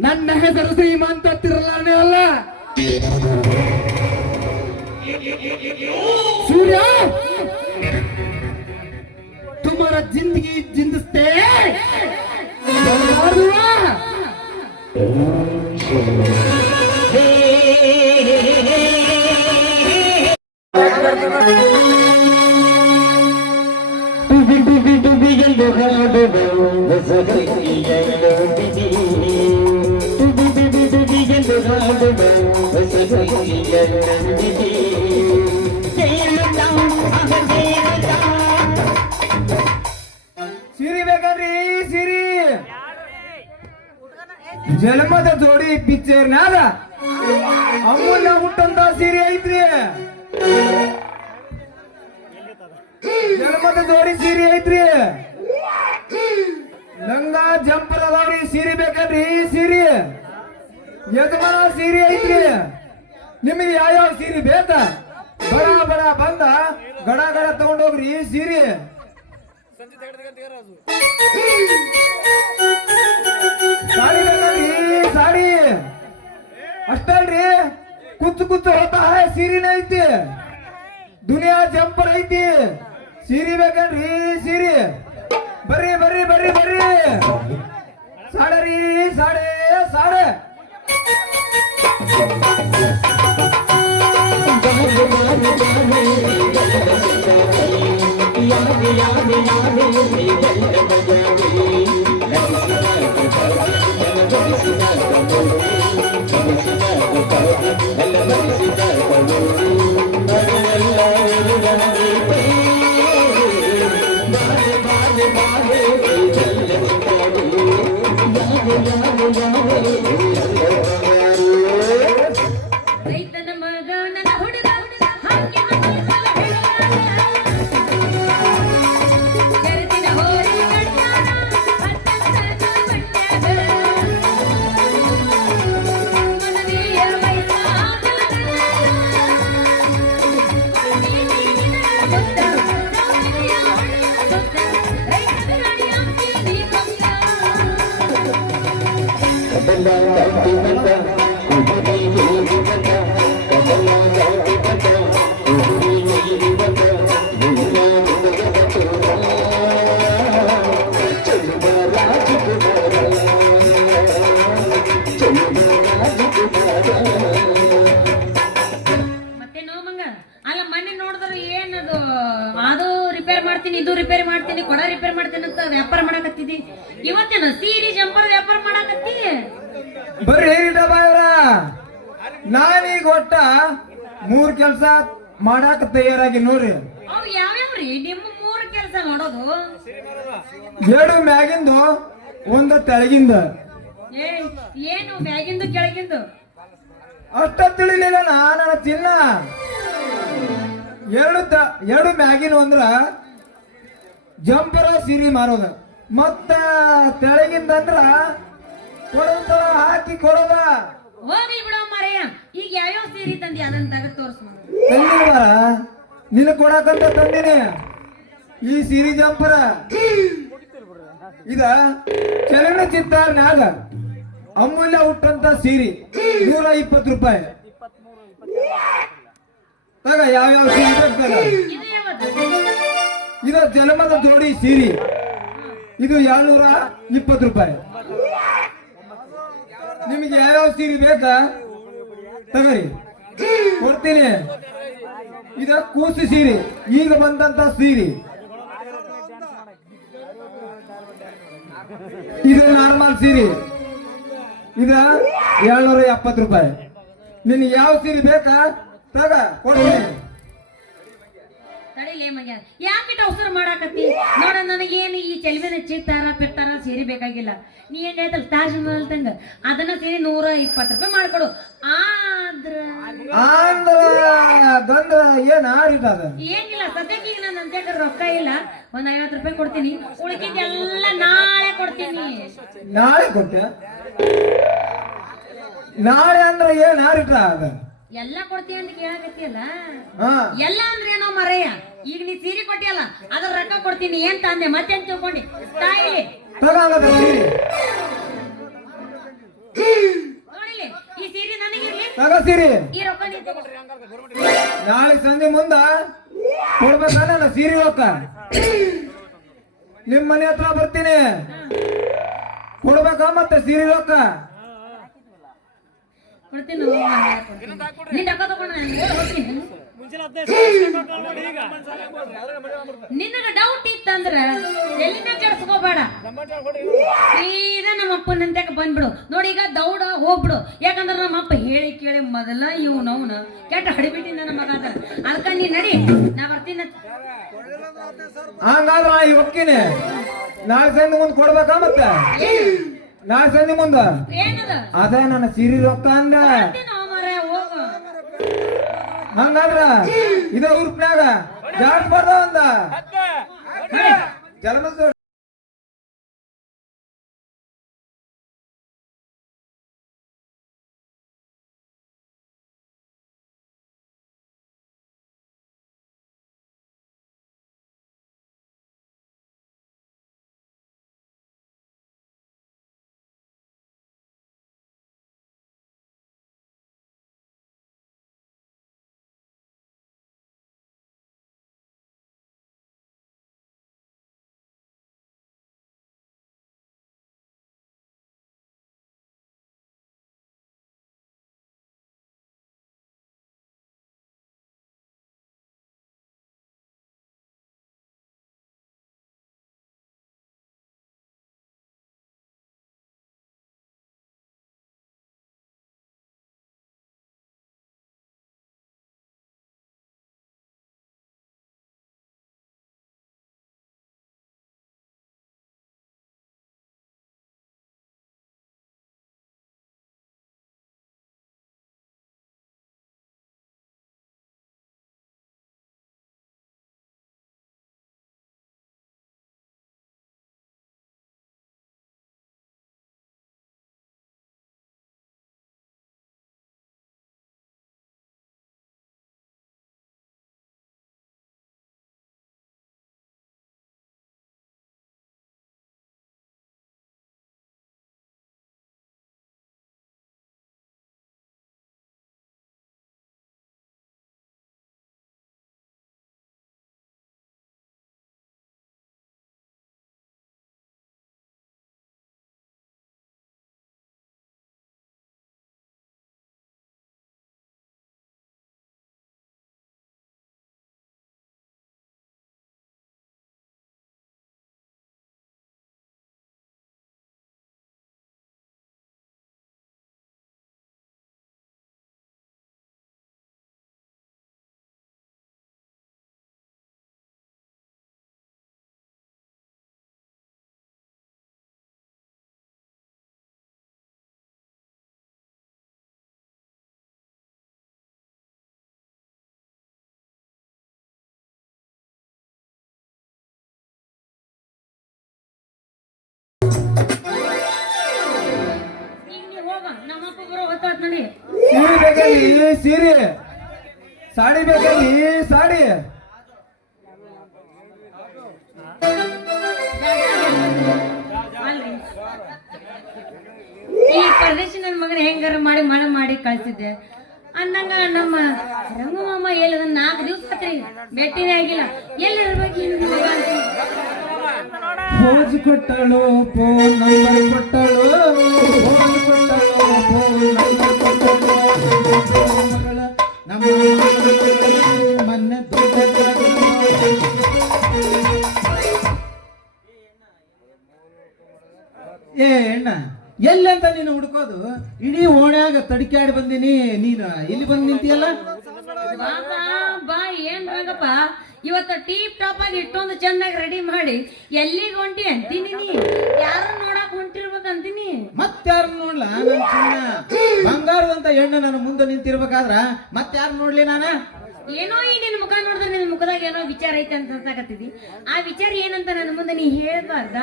ನನ್ನ ಹೆಸರು ಶ್ರೀಮಂತ ತಿರ್ಲಾನೆ ಅಲ್ಲ, सूर्य तुम्हारा जिंदगी जिंदस्ते ಸಿರಿ ಬೇಕನ್ರಿ ಸಿರಿ ಜಲಮದ ಜೋಡಿ ಪಿಕ್ಚರ್ ನಾಗ ಅಮೂಲ್ಯ ಹುಟ್ಟಂತ ಸೀರೆ ಐತ್ರಿ. ಜಲಮದ ಜೋಡಿ ಸೀರೆ ಐತ್ರಿ. ನಂಗ ಜಂಪರ್ ಅದಾವ್ರಿ. ಸೀರೆ ಬೇಕನ್ರಿ ಸೀರೆ ಯಜಮಾನ ಸೀರೆ ಐತ್ರಿ. ನಿಮಗೆ ಯಾವ ಸೀರೆ ಬೇಕಾ ಬಡ ಬಡ ಬಂದ ಗಡ ಗಡ ತಗೊಂಡೋಗ್ರಿ ಸೀರೆ. ಸಾಡಿ ಬೇಕಲ್ರಿ ಸಾಡಿ ಅಷ್ಟಲ್ರಿ. ಕುಚ್ಚು ಕುಚ್ಚು ಹೋತಾ ಸೀರೆನೇ ಐತಿ. ದುನಿಯಾ ಜಂಪರ್ ಐತಿ. ಸೀರೆ ಬೇಕಲ್ರಿ ಸೀರೆ. ಬರ್ರಿ ಬರ್ರಿ ಬರ್ರಿ ಬರ್ರಿ ಸಾಡರಿ ಸಾಡೆ ಸಾಡೆ. ರೈತನ ಮಗ ನನ್ನ ಹುಡುಗ ಹಾಕಿ ಹಾಕಿ ಸಾಲ ಹೇಳುವಾಗ. ಚರಿತಿನ ಹೋರಿ ಗಂಡಾನ ಹತ್ತಂತ ಮಂಡ್ಯಾಗ. ಮನವಿಯ ವಯಸ್ಸ ಆಗಲಗಲ್ಲ. ನೀನಿನ ಮುತ್ತ, ಸೌಂದರ್ಯ ಒಳ್ಳೆಯ ಸುತ್ತ. ರೈತನ ರಾಣಿಯಾಗಿ ನೀ ಕಮ್ಯ. ಮತ್ತೆ ನೋಮಂಗ ಅಲ್ಲ ಮೊನ್ನೆ ನೋಡಿದ್ರೆ ಏನದು ಅದು ರಿಪೇರ್ ಮಾಡ್ತೀನಿ ಇದು ರಿಪೇರಿ ಮಾಡ್ತೀನಿ ಕೊಡ ರಿಪೇರ್ ಮಾಡ್ತೀನಿ ಅಂತ ವ್ಯಾಪಾರ ಮಾಡಕತ್ತಿದ್ದಿ. ಇವತ್ತೇನು ಸೀರೆ ಜಂಪರ್ ವ್ಯಾಪಾರ ಮಾಡಕತ್ತಿ? ಬರ್ರಿ ಡಬ್ಬಾಯವ್ರ, ನಾನೀಗ ಒಟ್ಟ 3 ಕೆಲಸ ಮಾಡಾಕ ತಯಾರಾಗಿ ನೋಡ್ರಿ. ಅವ್ ಯಾವ್ಯಾವ್ರಿ ನಿಮ್ಮ 3 ಕೆಲಸ ಮಾಡೋದು? 2 ಮ್ಯಾಗಿಂದು 1 ತೆಳಗಿಂದ. ಏ ಏನು ಮ್ಯಾಗಿಂದು ಕೆಳಗಿಂದು? ಅಷ್ಟ ತಿಳಿಲಿಲ್ಲ ನನ್ನ ಚಿನ್ನ. 2 ಮ್ಯಾಗಿನ ಅಂದ್ರ ಜಂಪರ ಸೀರೆ ಮಾರೋದ, ಮತ್ತ ತೆಳಗಿಂದ ಅಂದ್ರ ಕೊಡೋದ ಹಾಕಿ ಕೊಡೋದ. ಹೋಗ್ಲಿ ಬಿಡೋ ಮಾರಯ್ಯ, ಈಗ ಯಾವ್ಯಾವ ಸೀರೆ ತಂದಿ ಅದನ್ನ ತೆಗೆದು ತೋರ್ಸು. ತಂದಿಲ್ವಾರ ನಿನ್ನ ಕೊಡಕಂತ ತಂದಿನಿ ಈ ಸೀರೆ ಜಂಪರ. ಇದ ಚಲನಚಿತ್ರನ್ಯಾಗ ಅಮೂಲ್ಯ ಹುಟ್ಟಂತ ಸೀರೆ 120 ರೂಪಾಯಿ. ತಗ ಯಾವ್ಯಾವ ಸೀರೆ ಬೇಕು? ಇದು ಯಾವತ್ತು? ಇದು ಜಲಮದ ಜೋಡಿ ಸೀರೆ, ಇದು 220 ರೂಪಾಯಿ. ನಿಮಗೆ ಯಾವ್ಯಾವ ಸೀರೆ ಬೇಕಾ ತಗರಿ ಕೊಡ್ತೀನಿ. ಇದ ಕೂಸು ಸೀರೆ, ಈಗ ಬಂದಂತ ಸೀರೆ. ಇದು ನಾರ್ಮಲ್ ಸೀರೆ, ಇದ 270 ರೂಪಾಯಿ. ನಿನ್ಗೆ ಯಾವ ಸೀರೆ ಬೇಕಾ ತಗ ಕೊಡ್ತೀನಿ. ತಡಿಲೇ ಮಂಗ್ಯ, ಯಾಕಿಟ ಅವಸರ ಮಾಡಾಕತ್ತಿ? ನೋಡ, ನನಗೇನು ಈ ಚೆಲ್ಮೆನ ಚಿತ್ತಾರ ಪಿತ್ತಾರ ಸೀರೆ ಬೇಕಾಗಿಲ್ಲ. ನೀ ಏನ್ ಹೇಳ್ತಲ್ಲ ತಾಜ್ ಮಹಲ್ ತಂಗ ಅದನ್ನ ಸೀರೆ 120 ರೂಪಾಯಿ ಮಾಡ್ಕೊಡು. ಆದ್ರ ಗಂದ್ರ ಏನ್ ಆಡಿದ ಅದ? ಏನಿಲ್ಲ, ಸದ್ಯಕ್ಕೆ ಈಗ ನನ್ನ ಅಂತ್ಯಾಕ ರೊಕ್ಕ ಇಲ್ಲ. ಒಂದ್ 50 ರೂಪಾಯಿ ಕೊಡ್ತೀನಿ, ಉಳಿಕಿದ್ದೆಲ್ಲ ನಾಳೆ ಕೊಡ್ತೀನಿ. ನಾಳೆ ಕೊಟ್ಟೆ? ನಾಳೆ ಅಂದ್ರೆ ಏನ್ ಆಡಿಟ್ರ ಅದ? ಎಲ್ಲ ಕೊಡ್ತೀನಿ ಅಂತ ಕೇಳಕತ್ತಿಯಲ್ಲ. ಹಾ, ಎಲ್ಲ ಅಂದ್ರೆ ಏನೋ ಮರೆಯ. ಈಗ ನೀ ಸೀರೆ ಕೊಟ್ಟಿಯಲ್ಲ ಅದ್ರ ರೊಕ್ಕ ಕೊಡ್ತೀನಿ ಅಂತ ಅಂದೆ, ಮತ್ತೆ ಅಂತ ತಿಳ್ಕೊಂಡಿ ತಾಯಿ. ತಗಂಗದ ಸೀರೆ ನೋಡಿಲಿ, ಈ ಸೀರೆ ನನಗಿರ್ಲಿ, ತಗ ಸೀರೆ. ಈ ರೊಕ್ಕ ನೀ ತಗೋ. ನಾಳೆ ಸಂಜೆ ಮುಂದ ಕೊಡ್ಬೇಕಲ್ಲ ನನ್ನ ಸೀರೆ ರೊಕ್ಕ. ನಿಮ್ ಮನೆ ಹತ್ರ ಬರ್ತೀನಿ, ಕೊಡ್ಬೇಕ ಮತ್ತೆ ಸೀರೆ ರೊಕ್ಕ. ಕೊಡ್ತೀನಿ, ನಿನ್ ರೊಕ್ಕ ತಗೊಂಡು ನಾನು ಹೋಗ್ತೀನಿ. ನಿನಗ ಡೌಟ್ ಇತ್ತಂದ್ರ ಎಲ್ಲಿನ ಕೆಡ್ಸ್ಕೋಬೇಡ, ಸೀದಾ ನಮ್ಮ ಅಪ್ಪನಂತ್ಯಾಕ ಬಂದ್ಬಿಡು. ನೋಡಿ, ಈಗ ದೌಡ ಹೋಗ್ಬಿಡು. ಯಾಕಂದ್ರ ನಮ್ಮ ಅಪ್ಪ ಹೇಳಿ ಕೇಳಿ ಮೊದಲ ಇವ್ನವ್ನ ಕೆಟ್ಟ ಹಡಿಬಿಟ್ಟಿಂದ ನಮ್ಮ ಮಗ ಅದ. ಅದಕ್ಕ ನೀ ನಡಿ, ನಾ ಬರ್ತೀನಿ. ಹಂಗಾದ್ರ ಈ ಒಕ್ಕಿನಿ. ನಾಳೆ ಸಂಜೆ ಮುಂದ್ ಕೊಡ್ಬೇಕ ಮತ್ತೆ? ನಾಳೆ ಸಂಜೆ ಮುಂದ ಏನದ ಅದೇ ನನ್ನ ಸೀರೆ ರೊಕ್ಕ ಅಂದ. ಹೋಗು. ಹಂಗಾದ್ರ ಇದ ಉರ್ಪ್ನ್ಯಾಗ ಜಾಸ್ತಿ ಬರ್ದ ಒಂದ ಸೀರೆ ಸಾಡಿ ಬೇಕಾಗಿ ಸಾಡಿ ಅಲ್ರಿ ಈ ಪರದೇಶಿ ನನ್ನ ಮಗನ ಹೆಂಗಾರ ಮಾಡಿ ಮಳೆ ಮಾಡಿ ಕಳ್ಸಿದ್ದೆ ಅಂದಂಗ ನಮ್ಮ ರಂಗು ಮಾಮ ಹೇಳಿದ 4 ದಿವಸ ಆತ್ರಿ ಭೇಟಿನೇ ಆಗಿಲ್ಲ ಎಲ್ಲಿರ್ಬೇಕು ಇನ್ನು ಮಗ ಅಂತ. ಫೋನ್ ಕೊಟ್ಟಳು ಫೋನ್ ನಂಬರ್ ಕೊಟ್ಟಳು ಫೋನ್ ಕೊಟ್ಟಳು ಫೋನ್ ನಂಬರ್ ಕೊಟ್ಟಳು ಮಗಳ ನಮ್ಮ ಮೊನ್ನೆ ಏ ಅಣ್ಣ ಎಲ್ಲಂತ ನೀನು ಹುಡ್ಕೋದು ಇಡೀ ಓಣ್ಯಾಗ ತಡಿಕ್ಯಾಡಿ ಬಂದಿನಿ ನೀನು ಇಲ್ಲಿ ಬಂದ್ ನಿಂತಿಯಲ್ಲ ಬಾಬಾ ಬಾ ಏನ್ ರಂಗಪ್ಪ ಇವತ್ತ ಟೀಪ್ ಟಾಪ್ ಆಗಿ ಇಷ್ಟೊಂದು ಚೆನ್ನಾಗಿ ರೆಡಿ ಮಾಡಿ ಎಲ್ಲಿಗೆ ಹೊಂಟಿ ಅಂತೀನಿ ನೀ ಯಾರು ನೋಡಕ್ ಹೊಂಟಿರ್ಬೇಕ ಅಂತೀನಿ ಮತ್ತಾರು ನೋಡ್ಲಾ ನನ್ ಚಿನ್ನ ಬಂಗಾರದಂತ ಹೆಣ್ಣು ನನ್ನ ಮುಂದೆ ನಿಂತಿರ್ಬೇಕಾದ್ರ ಮತ್ತಾರು ನೋಡ್ಲಿ ನಾನ ಏನೋ ಈ ನಿನ್ ಮುಖ ನೋಡಿದ್ರೆ ನಿನ್ ಮುಖದಾಗ ಏನೋ ವಿಚಾರ ಐತೆ ಅಂತ ಅನ್ಸಾಕತ್ತಿದಿ ಆ ವಿಚಾರ ಏನಂತ ನನ್ನ ಮುಂದೆ ನೀ ಹೇಳ್ಬಾರ್ದ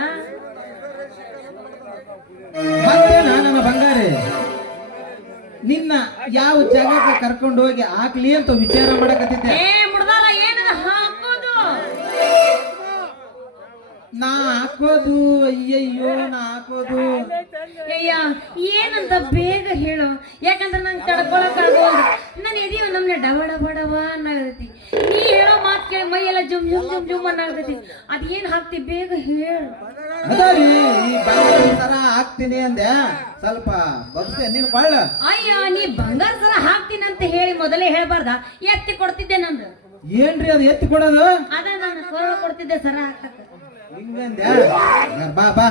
ಮತ್ತೇನ ನನ್ನ ಬಂಗಾರಿ ನಿನ್ನ ಯಾವ ಜಾಗಕ್ಕೆ ಕರ್ಕೊಂಡು ಹೋಗಿ ಹಾಕ್ಲಿ ಅಂತ ವಿಚಾರ ಮಾಡಕತ್ತಿದ್ದೆ ಏ ಮುಡ್ದಾರ ಏನದ ಹಾಕೋದು ನಾ ಹಾಕೋದು ಅಯ್ಯಯ್ಯೋ ನಾ ಹಾಕೋದು ಅಯ್ಯ ಏನಂತ ಬೇಗ ಹೇಳು ಯಾಕಂದ್ರೆ ನಂಗೆ ತಡ್ಕೊಳಕ್ ಆಗೋದು ನನ್ನ ಎದೀವ ನಮ್ನೆ ಡವ ಡವ ಡವ ಅನ್ನಾಗತೈತಿ ನೀ ಹೇಳೋ ಮಾತು ಕೇಳಿ ಮೈ ಎಲ್ಲ ಜುಮ್ ಜುಮ್ ಜುಮ್ ಜುಮ್ ಅನ್ನಾಗತೈತಿ ಅದೇನ್ ಹಾಕ್ತಿ ಬೇಗ ಹೇಳು ಅದರಿ ಈ ಬಂಗಾರ ಸರ ಹಾಕ್ತೀನಿ ಅಂದೆ ಸ್ವಲ್ಪ ಬಗ್ಸೆ ನೀನು ಕೊಳ್ಳ ಅಯ್ಯ ನೀ ಬಂಗಾರ ಸರ ಹಾಕ್ತೀನಂತ ಹೇಳಿ ಮೊದಲೇ ಹೇಳ್ಬಾರ್ದ ಎತ್ತಿ ಕೊಡ್ತಿದ್ದೆ ನಂದು ಏನ್ರಿ ಅದು ಎತ್ತಿ ಕೊಡೋದು ಅದ ನಾನು ಕೊರಳ ಕೊಡ್ತಿದ್ದೆ ಸರ ಹಾಕಕ್ಕ ಹಿಂಗಂದೆ ಬಾ ಬಾ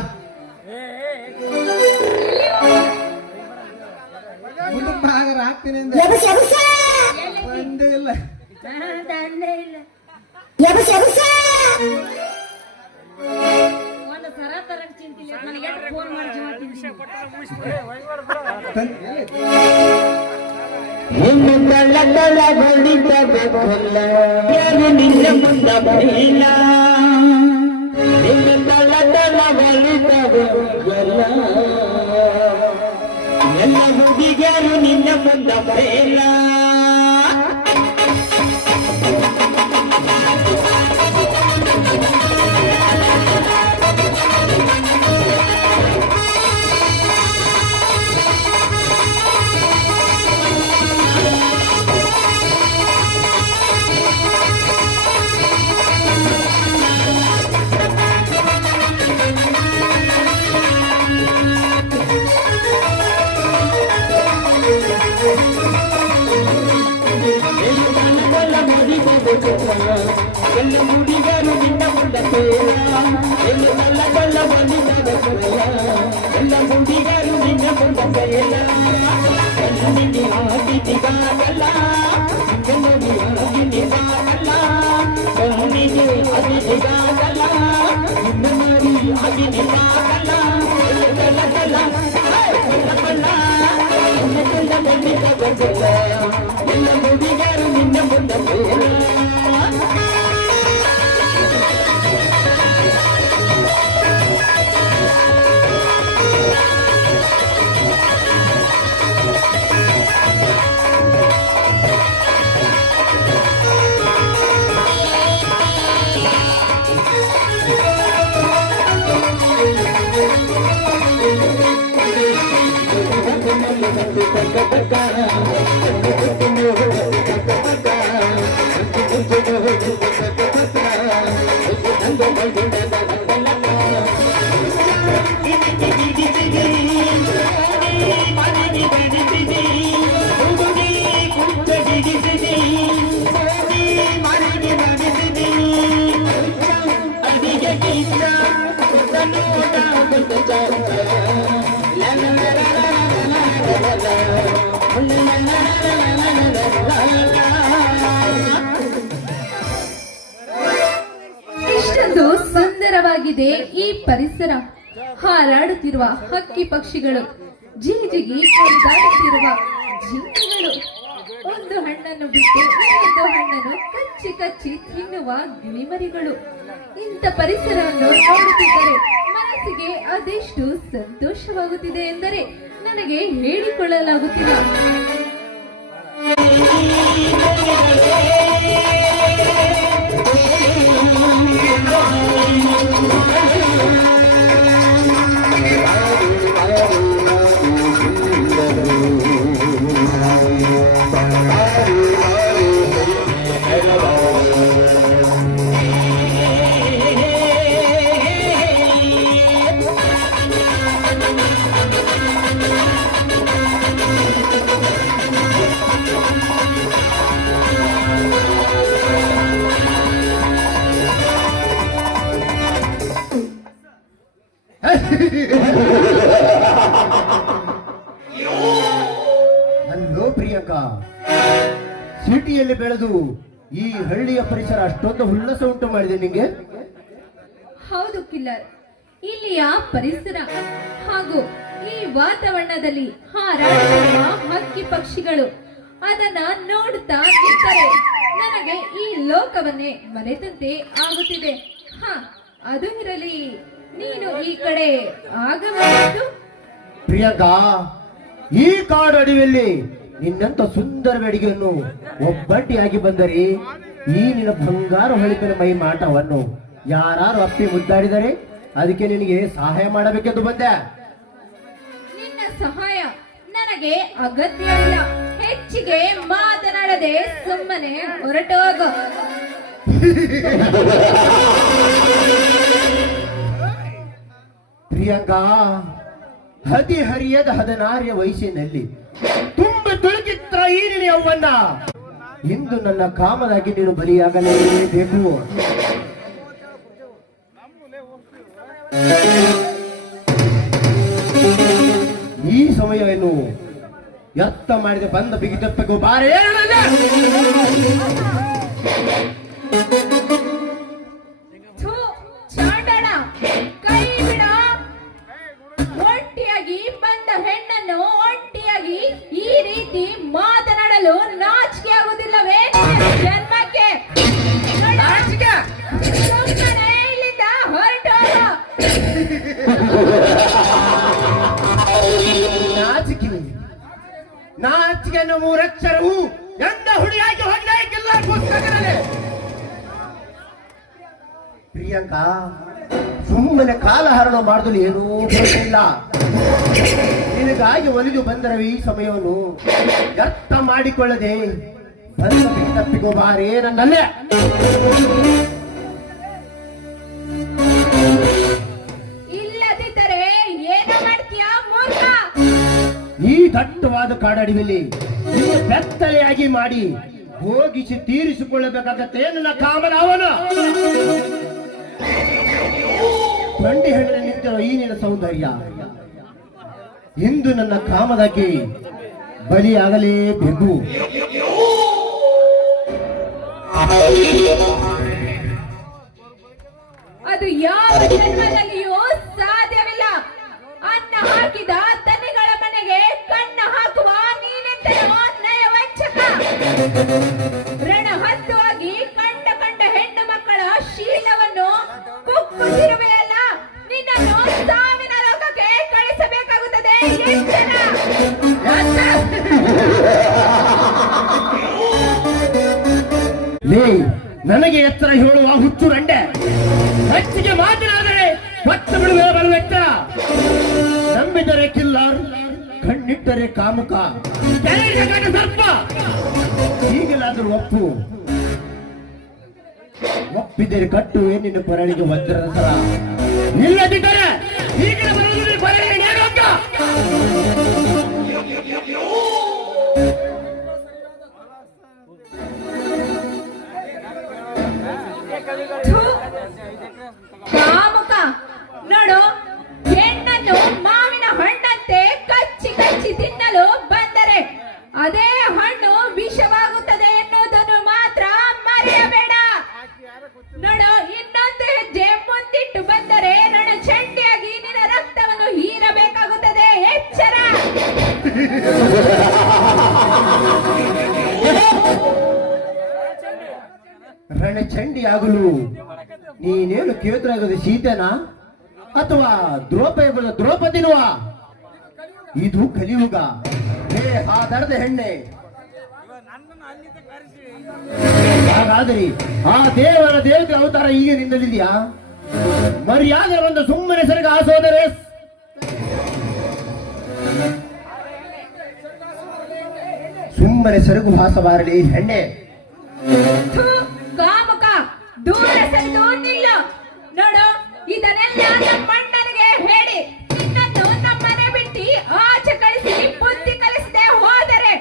ಮುಂದಕ್ಕೆ ಭಾಗರ ಹಾಕ್ತೀನಿ ಅಂದೆ ಒಂದೂ ಇಲ್ಲ ದಂಡೆ ಇಲ್ಲ ಒಂದು ಸರ ತರಕ್ ಚಿಂತಿಲ್ಲ ನನಗೆ ಎಷ್ಟು ಫೋನ್ ಮಾಡಿ ಜೀವ ತಿನ್ಸಿ ಎಲ್ಲ ಹುಡುಗಿಯರು ನಿನ್ನ ಮುಂದ ಬರೆಯಲ್ಲ ಎಲ್ಲ ಹುಡುಗರು ನಿನ್ನ ಮುಂದೆ ಎಲ್ಲ ಕಳ್ಳ ಕಳ್ಳ ಬಂದಿದ್ದ ಎಲ್ಲ ಹುಡುಗರು ನಿನ್ನ ಮುಂದೆ ಕಣ್ಣಿಗೆ ಆಗಿದ್ದಾಗಲ್ಲ ಕಣ್ಣಿಗೆ ಆಗಿದ್ದಾಗಲ್ಲ ಕಣ್ಣಿಗೆ ಆಗಿದ್ದಾಗಲ್ಲ ನಿನ್ನ ಮಾಡಿ ಆಗಿದ್ದಾಗಲ್ಲ ಕಳ್ಳ ಕಳ್ಳ ಕಳ್ಳ ಕಳ್ಳ ಕಳ್ಳ ಬಂದಿದ್ದ ಎಲ್ಲ ಹುಡುಗರು ನಿನ್ನ ಮುಂದೆ ಇಷ್ಟೊಂದು ಸುಂದರವಾಗಿದೆ ಈ ಪರಿಸರ. ಹಾರಾಡುತ್ತಿರುವ ಹಕ್ಕಿ ಪಕ್ಷಿಗಳು, ಜಿಗಿಜಿಗಿ ಕುಣಿದಾಡುತ್ತಿರುವ ಜಿಂಕೆಗಳು, ಒಂದು ಹಣ್ಣನ್ನು ಬಿಟ್ಟು ಇನ್ನೊಂದು ಹಣ್ಣನ್ನು ಕಚ್ಚಿ ಕಚ್ಚಿ ತಿನ್ನುವ ಗಿಳಿಮರಿಗಳು. ಇಂಥ ಪರಿಸರವನ್ನು ನೋಡುತ್ತಿದ್ದರೆ ಮನಸ್ಸಿಗೆ ಅದೆಷ್ಟು ಸಂತೋಷವಾಗುತ್ತಿದೆ ಎಂದರೆ ನನಗೆ ಹೇಳಿಕೊಳ್ಳಲಾಗುತ್ತಿಲ್ಲ. ಹಲೋ ಪ್ರಿಯಾಂಕಾ, ಸಿಟಿಯಲ್ಲಿ ಬೆಳೆದು ಈ ಹಳ್ಳಿಯ ಪರಿಸರ ಅಷ್ಟೊಂದು ಹುಲ್ಲಸ ಉಂಟು ಮಾಡಿದೆ ನಿಂಗೆ? ಹೌದು ಕಿಲ್ಲರ್, ಇಲ್ಲಿಯ ಪರಿಸರ ಹಾಗೂ ಈ ವಾತಾವರಣದಲ್ಲಿ ಹಾರಾಡುವ ಹಕ್ಕಿ ಪಕ್ಷಿಗಳು ಅದನ್ನ ನೋಡುತ್ತಾ ಇದ್ದರೆ ನನಗೆ ಈ ಲೋಕವನ್ನೇ ಮರೆತಂತೆ ಆಗುತ್ತಿದೆ. ಅದು ಇರಲಿ, ನೀನು ಈ ಕಡೆ ಆಗಬಹುದು. ಪ್ರಿಯಾಂಕಾ, ಈ ಕಾಡು ಅಡವಿಯಲ್ಲಿ ನಿನ್ನಂತ ಸುಂದರ ಬೆಡಿಗೆಯನ್ನು ಒಬ್ಬಟ್ಟಿಯಾಗಿ ಬಂದರೆ ಈ ನಿನ್ನ ಬಂಗಾರ ಹೊಳಿಪಿನ ಮೈ ಮಾಟವನ್ನು ಯಾರು ಅಪ್ಪಿ ಮುದ್ದಾಡಿದರೆ ಅದಕ್ಕೆ ನಿನಗೆ ಸಹಾಯ ಮಾಡಬೇಕೆಂದು ಬಂದೆ. ನಿನ್ನ ಸಹಾಯ ನನಗೆ ಅಗತ್ಯ ಇಲ್ಲ. ಹೆಚ್ಚಿಗೆ ಮಾತನಾಡದೆ ಸುಮ್ಮನೆ ಹೊರಟೋಗ. ಪ್ರಿಯಾಂಕಾ, ಹದಿಹರಿಯದ 16ರ ವಯಸ್ಸಿನಲ್ಲಿ ತುಂಬ ತುಳುಕಿತ್ರ ಈ ನಿನ್ನ ಯೌವನ ಇಂದು ನನ್ನ ಕಾಮದಾಗಿ ನೀನು ಬಲಿಯಾಗಲೇಬೇಕು. ಈ ಸಮಯವನ್ನು ವ್ಯರ್ಥ ಮಾಡಿದ ಬಂದ ಬಿಗಿದಪ್ಪಗೂ ಬಾರೇ ಥು, ಚಾಂಡಾಳ, ಕೈ ಬಿಡ. ಒಂಟಿಯಾಗಿ ಬಂದ ಹೆಣ್ಣನ್ನು ಒಂಟಿಯಾಗಿ ಈ ರೀತಿ ಮಾತನಾಡಲು ನಾಚಿಕೆ ಆಗುವುದಿಲ್ಲವೇ ಜನ್ಮಕ್ಕೆ? ಸುಮ್ಮನೆ ಇಲ್ಲಿಂದ ಹೊರಟೋಗ. ನಾಚಿಕೆ ಅನ್ನೋ 3 ಅಕ್ಷರವು ಎಂದ ಹುಡಿಯಾಗಿ ಹೋಗಲಿಕ್ಕಿಲ್ಲ ಪುಸ್ತಕದಲ್ಲಿ. ಪ್ರಿಯಾಂಕಾ, ಸುಮ್ಮನೆ ಕಾಲ ಹರಣ ಮಾಡಿದ್ರು ಏನೂ ಬರುತ್ತಿಲ್ಲ. ನಿನಗಾಗಿ ಒಲಿದು ಬಂದರ ಈ ಸಮಯವನ್ನು ವ್ಯರ್ಥ ಮಾಡಿಕೊಳ್ಳದೆ ಬಂದ ತಪ್ಪಿಗೋ ಬಾರೇ ನನ್ನಲ್ಲೇ. ಇಲ್ಲದಿದ್ದರೆ ಏನೋ ಮಾಡ್ತೀಯ ಮೂರ್ಖ? ಈ ದಟ್ಟವಾದ ಕಾಡಡಿಯಲ್ಲಿ ನಿನ್ನ ಬೆತ್ತಲೆಯಾಗಿ ಮಾಡಿ ಹೋಗಿಸಿ ತೀರಿಸಿಕೊಳ್ಳಬೇಕಾಗತ್ತೆ ನನ್ನ ಕಾಮನ ಅವನ. ಬಂಡಿ ಹೆಣ್ಣಿನ ನಿಂತಿರೋ ಈ ನಿನ್ನ ಸೌಂದರ್ಯ ಇಂದು ನನ್ನ ಕಾಮದಕ್ಕೆ ಬಲಿಯಾಗಲೇಬೇಕು. ಅದು ಯಾವ ಜನ್ಮದಲ್ಲಿಯೂ ಸಾಧ್ಯವಿಲ್ಲ. ಅನ್ನ ಹಾಕಿದ ತನೆಗಳ ಮನೆಗೆ ಕಣ್ಣ ಹಾಕುವ ನೀನೆಂತನೋ ನಯವಂಚಕ. ರಣಹದ್ದುವಾಗಿ ಕಂಡ ಹೆಣ್ಣು ಮಕ್ಕಳ ಶೀಲವನ್ನು ಕುಕ್ಕುತ್ತಿರುವೆಯಲ್ಲ, ನಿನ್ನನ್ನು ಸಾವಿನ ಲೋಕಕ್ಕೆ ಕಳಿಸಬೇಕಾಗುತ್ತದೆ. ಎಚ್ಚರ! ಲೇ, ನನಗೆ ಎತ್ತರ ಹೇಳುವ ಹುಚ್ಚು ರಂಡೆ, ಹೆಚ್ಚಿಗೆ ಮಾತನಾದರೆ ಹೊತ್ತು ಬಿಡುವ ಬರುವೆತ್ತ. ನಂಬಿದರೆ ಕಿಲ್ಲರ್, ಕಣ್ಣಿಟ್ಟರೆ ಕಾಮುಕ, ಸರ್ಪ. ಈಗಲಾದರೂ ಒಪ್ಪಿದರೆ ಕಟ್ಟುವೆ ನಿನ್ನ ಕೊರಳಿಗೆ ವಜ್ರದ ಸರ. ಇಲ್ಲದಿದ್ದರೆ ಈಗಿನ ಬರುವುದರಲ್ಲಿ ಕೊರಳಿಗೆ ನೇರೊಗ್ಗ. ಕಾಮುಕ ನೋಡು, ಹೆಣ್ಣನ್ನು ಮಾವಿನ ಹಣ್ಣಂತೆ ಕಚ್ಚಿ ಕಚ್ಚಿ ತಿನ್ನಲು ಬಂದರೆ ಅದೇ ಹಣ್ಣು ವಿಷವಾಗುತ್ತದೆ ಎನ್ನುವುದನ್ನು ಮಾತ್ರ ಮರೆಯಬೇಡ. ನೋಡು, ಇನ್ನೊಂದು ಹೆಜ್ಜೆ ಮುಂದಿಟ್ಟು ಬಂದರೆ ನಾನು ಚಂಡಿಯಾಗಿ ನಿನ್ನ ರಕ್ತವನ್ನು ಹೀರಬೇಕಾಗುತ್ತದೆ. ಎಚ್ಚರ! ರಣಚಂಡಿ ಆಗಲು ನೀನೇನು ಕೇತರಾಗದ ಸೀತೆನಾ ಅಥವಾ ದ್ರೌಪದಿನುವ? ಇದು ಕಲಿಯುಗ. ಹೇ ಹಾದರದ ಹೆಣ್ಣೆ, ಹಾಗಾದರೆ ಆ ದೇವರ ದೇವತೆ ಅವತಾರ ಈಗ ನಿನ್ನಲ್ಲಿದೆಯಾ? ಮರ್ಯಾದೆ ಬಂದು ಸುಮ್ಮನೆ ಸರಿಗ ಆ ಸೋದರೇ ಸುಮ್ಮನೆ ಸೆರಗು ಭಾಸಬಾರಲಿ ಹೆಣ್ಣೆ. ಥು, ಕಾಮುಕ ದೂರ ಸರಿದು ನಿಲ್ಲು. ನೋಡು, ಇದನ್ನೆಲ್ಲ ನಮ್ಮ ಅಣ್ಣನಿಗೆ ಹೇಳಿ ನಿನ್ನನ್ನು ನಮ್ಮನೆ ಬಿಟ್ಟು ಆಚೆ ಕಳಿಸಿ ಬುದ್ಧಿ ಕಲಿಸದೆ ಹೋದರೆ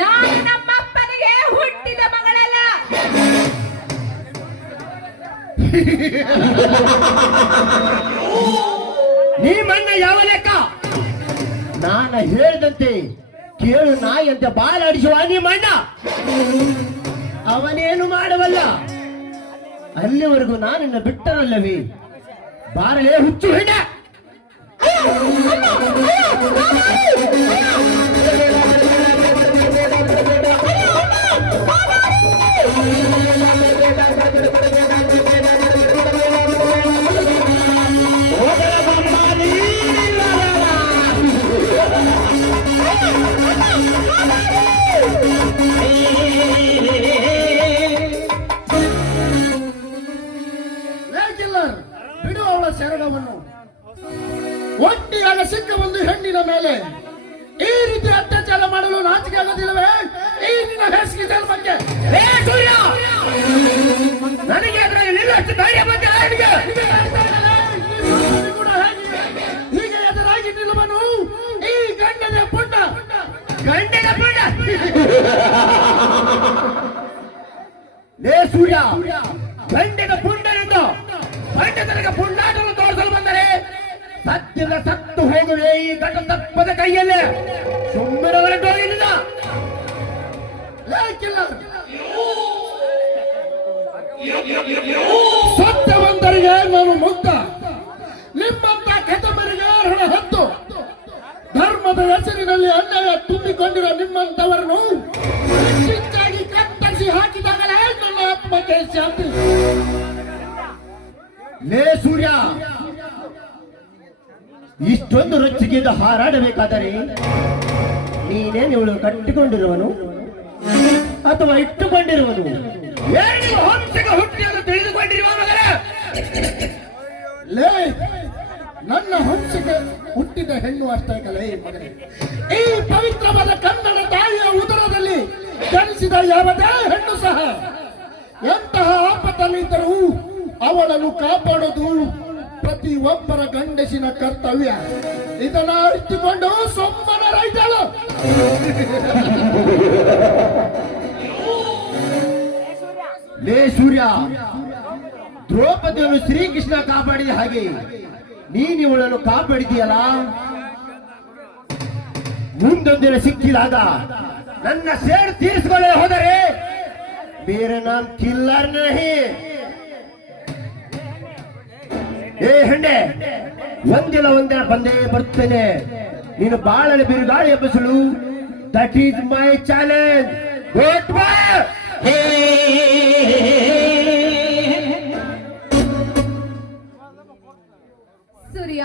ನಾನು ನಮ್ಮಪ್ಪನಿಗೆ ಹುಟ್ಟಿದ ಮಗಳಲ್ಲ. ನೀಮಣ್ಣ ಯಾವ ಲೆಕ್ಕ? ನಾನು ಹೇಳಿದಂತೆ ಕೇಳು ನಾಯಿಯಂತೆ ಬಾಲಾಡಿಸುವ ನಿಮ್ಮಣ್ಣ ಅವನೇನು ಮಾಡಬಲ್ಲ. ಅಲ್ಲಿವರೆಗೂ ನಾನಿನ್ನ ಬಿಟ್ಟನಲ್ಲವೇ? ಬಾರಲೇ ಹುಚ್ಚು ಹೆಣ್ಣ. ಬಿಡು ಅವಳ ಸೆರಗವನ್ನು. ಒಟ್ಟಿಯಾಗ ಸಿಕ್ಕ ಒಂದು ಹೆಣ್ಣಿನ ಮೇಲೆ ಈ ರೀತಿ ಅತ್ಯಾಚಾರ ಮಾಡಲು ನಾಚಿಕೆ ಆಗೋದಿಲ್ಲವೇ? ಈ ನಿನ್ನ ಹೇಸಿಗೆ ಜನ್ಮಕ್ಕೆ ನನಗೆ ಅದರಲ್ಲಿ ನಿಲ್ಲಷ್ಟು ಧೈರ್ಯ ಬಂದಿಲ್ಲ ನಿನಗೆ. ಹೀಗೆ ಎದುರಾಗಿ ನಿಲ್ಲುವನು ಈ ಗಂಡನ ಪುಂಡ. ಗಂಡನ ಪುಂಡ. ಲೇ ಸೂರ್ಯ, ಗಂಡನ ಪುಂಡನೆಂದು ಗಂಡ ತನಕ ಪುಂಡಾಟವನ್ನು ತೋರಿಸಲು ಬಂದರೆ ಸತ್ಯದ ಸತ್ತು ಹೋಗುವೆ ಈ ಗಂಡ ತಪ್ಪದ ಕೈಯಲ್ಲೇ. ಸುಮ್ಮನೆ ಹೊರಟೋಗಿಲ್ಲ. ಸತ್ಯವಂತರಿಗೆ ನಾನು ಮುಗ್ಧ, ನಿಮ್ಮಂತ ಕೆಟ್ಟವರಿಗೆ ಹಣ ಹತ್ತು. ಧರ್ಮದ ಹೆಸರಿನಲ್ಲಿ ಅನ್ಯಾಯ ತುಂಬಿಕೊಂಡಿರೋ ನಿಮ್ಮಂತವರನ್ನು ಶಿಕ್ಷಾಗಿ ಕತ್ತರಿಸಿ ಹಾಕಿದಾಗಲೇ ನನ್ನ ಆತ್ಮಕ್ಕೆ ಶಾಂತಿ. ಲೇ ಸೂರ್ಯ, ಇಷ್ಟೊಂದು ರೊಚ್ಚಿಗೆಯಿಂದ ಹಾರಾಡಬೇಕಾದರೆ ನೀನೇನು ಇವಳು ಕಟ್ಟಿಕೊಂಡಿರುವನು ಅಥವಾ ಇಟ್ಟುಕೊಂಡಿರುವನು? ಹಂಸಕ ಹುಟ್ಟಿಯನ್ನು ತಿಳಿದುಕೊಂಡಿರುವ ಮಗನ. ಲೇ, ನನ್ನ ಹಂಸಕ್ಕೆ ಹುಟ್ಟಿದ ಹೆಣ್ಣು ಅಷ್ಟೇ ಕಲೆ ಮಗನೇ. ಈ ಪವಿತ್ರವಾದ ಕನ್ನಡ ತಾಯಿಯ ಉದರದಲ್ಲಿ ಜನಿಸಿದ ಯಾವುದೇ ಹೆಣ್ಣು ಸಹ ಎಂತಹ ಆಪತ್ತಲ್ಲಿದ್ದರೂ ಅವಳನ್ನು ಕಾಪಾಡೋದು ಪ್ರತಿ ಒಬ್ಬರ ಗಂಡಸಿನ ಕರ್ತವ್ಯ. ಇದನ್ನ ಅರಿತುಕೊಂಡು ಸೊಮ್ಮನ ರೈತಳು. ಲೇ ಸೂರ್ಯ, ದ್ರೌಪದಿಯನ್ನು ಶ್ರೀಕೃಷ್ಣ ಕಾಪಾಡಿದ ಹಾಗೆ ನೀನು ಇವಳನ್ನು ಕಾಪಾಡಿದೀಯಲ್ಲ. ಮುಂದೊಂದಿನ ಸಿಕ್ಕಿದಾಗ ನನ್ನ ಸೇಡು ತೀರಿಸಿಕೊಳ್ಳೆ ಹೋದರೆ ಬೇರೆ ನಾನ್ ಕಿಲ್ಲರ್ ನಹಿ. ಏ ಹೆಣ್ಣೆ, ಒಂದಿನ ಒಂದಿನ ಬಂದೇ ಬರ್ತೇನೆ. ನೀನು ಬಾಳಲ್ಲಿ ಬಿರುಗಾಳಿ ಎಬ್ಬಿಸಲು. That is my challenge. Surya,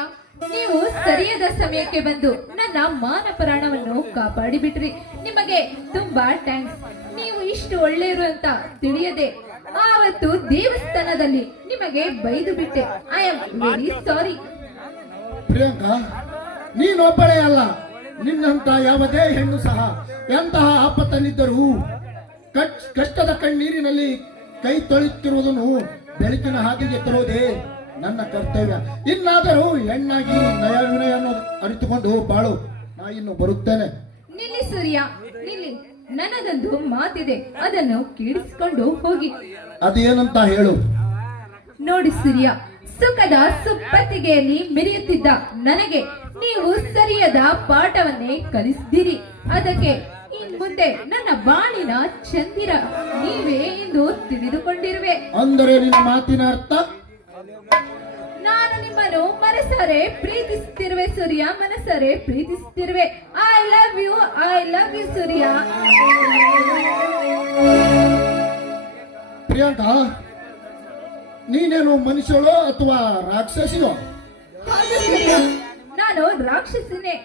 ನೀವು ಸರಿಯಾದ ಸಮಯಕ್ಕೆ ಬಂದು ನನ್ನ ಮಾನ ಪ್ರಾಣವನ್ನು ಕಾಪಾಡಿಬಿಟ್ರಿ. ನಿಮಗೆ ತುಂಬಾ ಥ್ಯಾಂಕ್ಸ್. ನೀವು ಇಷ್ಟು ಒಳ್ಳೆಯರು ಅಂತ ತಿಳಿಯದೆ ಆವತ್ತು ದೇವಸ್ಥಾನದಲ್ಲಿ ನಿಮಗೆ ಬೈದು ಬಿಟ್ಟೆ. I am very sorry. Priyanka, ನೀನೊಬ್ಬಳೇ ಅಲ್ಲ, ನಿನ್ನಂತ ಯಾವುದೇ ಹೆಣ್ಣು ಸಹ ಎಂತಹ ಆಪತ್ತಲ್ಲಿದ್ದರೂ ಕಷ್ಟದ ಕಣ್ಣೀರಿನಲ್ಲಿ ಕೈ ತೊಳೆಯುತ್ತಿರುವುದನ್ನು ಬೆಳಕಿನ ಹಾದಿಗೆ ತರುವುದೇ ನನ್ನ ಕರ್ತವ್ಯ. ಇನ್ನಾದರೂ ಹೆಣ್ಣಾಗಿ ನಯ ವಿನಯನ್ನು ಅರಿತುಕೊಂಡು ಬಾಳು. ನಾ ಇನ್ನು ಬರುತ್ತೇನೆ. ನಿಲ್ಲಿ ಸೂರ್ಯ, ನಿಲ್ಲಿ. ನನ್ನದೊಂದು ಮಾತಿದೆ, ಅದನ್ನು ಕೇಳಿಸಿಕೊಂಡು ಹೋಗಿ. ಅದೇನಂತ ಹೇಳು. ನೋಡಿ ಸೂರ್ಯ, ಸುಖದ ಸುಪ್ಪತ್ತಿಗೆಯಲ್ಲಿ ಮೆರೆಯುತ್ತಿದ್ದ ನನಗೆ ನೀವು ಸರಿಯಾದ ಪಾಠವನ್ನೇ ಕಲಿಸಿದಿರಿ. ಅದಕ್ಕೆ ಇನ್ ಮುಂದೆ ನನ್ನ ಬಾಳಿನ ಚಂದಿರ ನೀವೇ ಎಂದು ತಿಳಿದುಕೊಂಡಿರುವೆ. ಅಂದರೆ ನಿನ್ನ ಮಾತಿನ ಅರ್ಥ? ನಾನು ನಿಮ್ಮನ್ನು ಮನಸಾರೆ ಪ್ರೀತಿಸುತ್ತಿರುವೆ ಸೂರ್ಯ, ಮನಸಾರೆ ಪ್ರೀತಿಸುತ್ತಿರುವೆ. I love you, I love you Surya. Priyanka, ನೀನೇನು ಮನುಷ್ಯಳೋ ಅಥವಾ ರಾಕ್ಷಸಿಯೋ? ಹೌದು ಸೂರ್ಯ, ನಾನು ರಾಕ್ಷಸಿನೇ.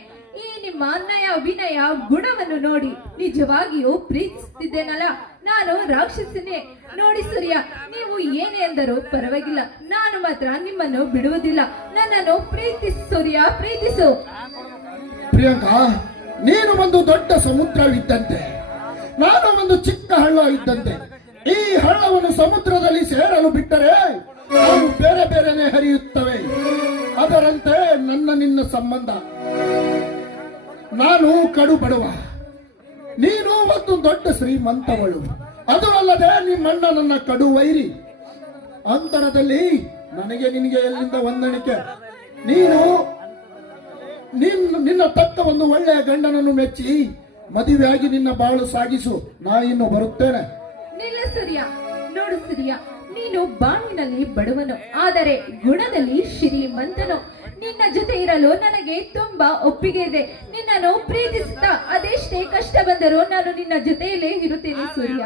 ಈ ನಿಮ್ಮ ನಯ ವಿನಯ ಗುಣವನ್ನು ನೋಡಿ ನಿಜವಾಗಿಯೂ ಪ್ರೀತಿಸುತ್ತಿದ್ದೇನಲ್ಲ. ನಾನು ರಾಕ್ಷಸನೇ. ನೋಡಿ ಸೂರ್ಯ, ನೀವು ಏನೇ ಎಂದರೂ ಪರವಾಗಿಲ್ಲ, ನಾನು ಮಾತ್ರ ನಿಮ್ಮನ್ನು ಬಿಡುವುದಿಲ್ಲ. ನನ್ನನ್ನು ಪ್ರೀತಿಸು ಸೂರ್ಯ, ಪ್ರೀತಿಸು. ಪ್ರಿಯಾಂಕಾ, ನೀನು ಒಂದು ದೊಡ್ಡ ಸಮುದ್ರವಿದ್ದಂತೆ, ನಾನು ಒಂದು ಚಿಕ್ಕ ಹಳ್ಳ ಇದ್ದಂತೆ. ಈ ಹಳ್ಳವನ್ನು ಸಮುದ್ರದಲ್ಲಿ ಸೇರಲು ಬಿಟ್ಟರೆ ನಾವು ಬೇರೆ ಬೇರೆನೆ ಹರಿಯುತ್ತವೆ. ಅದರಂತೆ ನನ್ನ ನಿನ್ನ ಸಂಬಂಧ. ನಾನು ಕಡು ಬಡವ, ನೀನು ಒಂದು ದೊಡ್ಡ ಶ್ರೀಮಂತವಳು. ಅದು ಅಲ್ಲದೆ ನಿಮ್ಮಣ್ಣ ನನ್ನ ಕಡು ವೈರಿ. ಅಂತರದಲ್ಲಿ ನನಗೆ ನಿನಗೆ ಎಲ್ಲಿಂದ ಹೊಂದಾಣಿಕೆ? ನೀನು ನಿನ್ನ ತಕ್ಕ ಒಂದು ಒಳ್ಳೆಯ ಗಂಡನನ್ನು ಮೆಚ್ಚಿ ಮದುವೆಯಾಗಿ ನಿನ್ನ ಬಾಳು ಸಾಗಿಸು. ನಾ ಇನ್ನು ಬರುತ್ತೇನೆ. ನಿಲ್ಲ ಸೂರ್ಯ. ನೋಡು ಸೂರ್ಯ, ನೀನು ಬಾಳಿನಲ್ಲಿ ಬಡವನು, ಆದರೆ ಗುಣದಲ್ಲಿ ಶ್ರೀಮಂತನು. ನಿನ್ನ ಜೊತೆ ಇರಲು ನನಗೆ ತುಂಬಾ ಒಪ್ಪಿಗೆ ಇದೆ. ನಿನ್ನನ್ನು ಪ್ರೀತಿಸುತ್ತಾ ಅದೆಷ್ಟೇ ಕಷ್ಟ ಬಂದರೂ ನಾನು ನಿನ್ನ ಜೊತೆಯಲ್ಲೇ ಇರುತ್ತೇನೆ ಸೂರ್ಯ.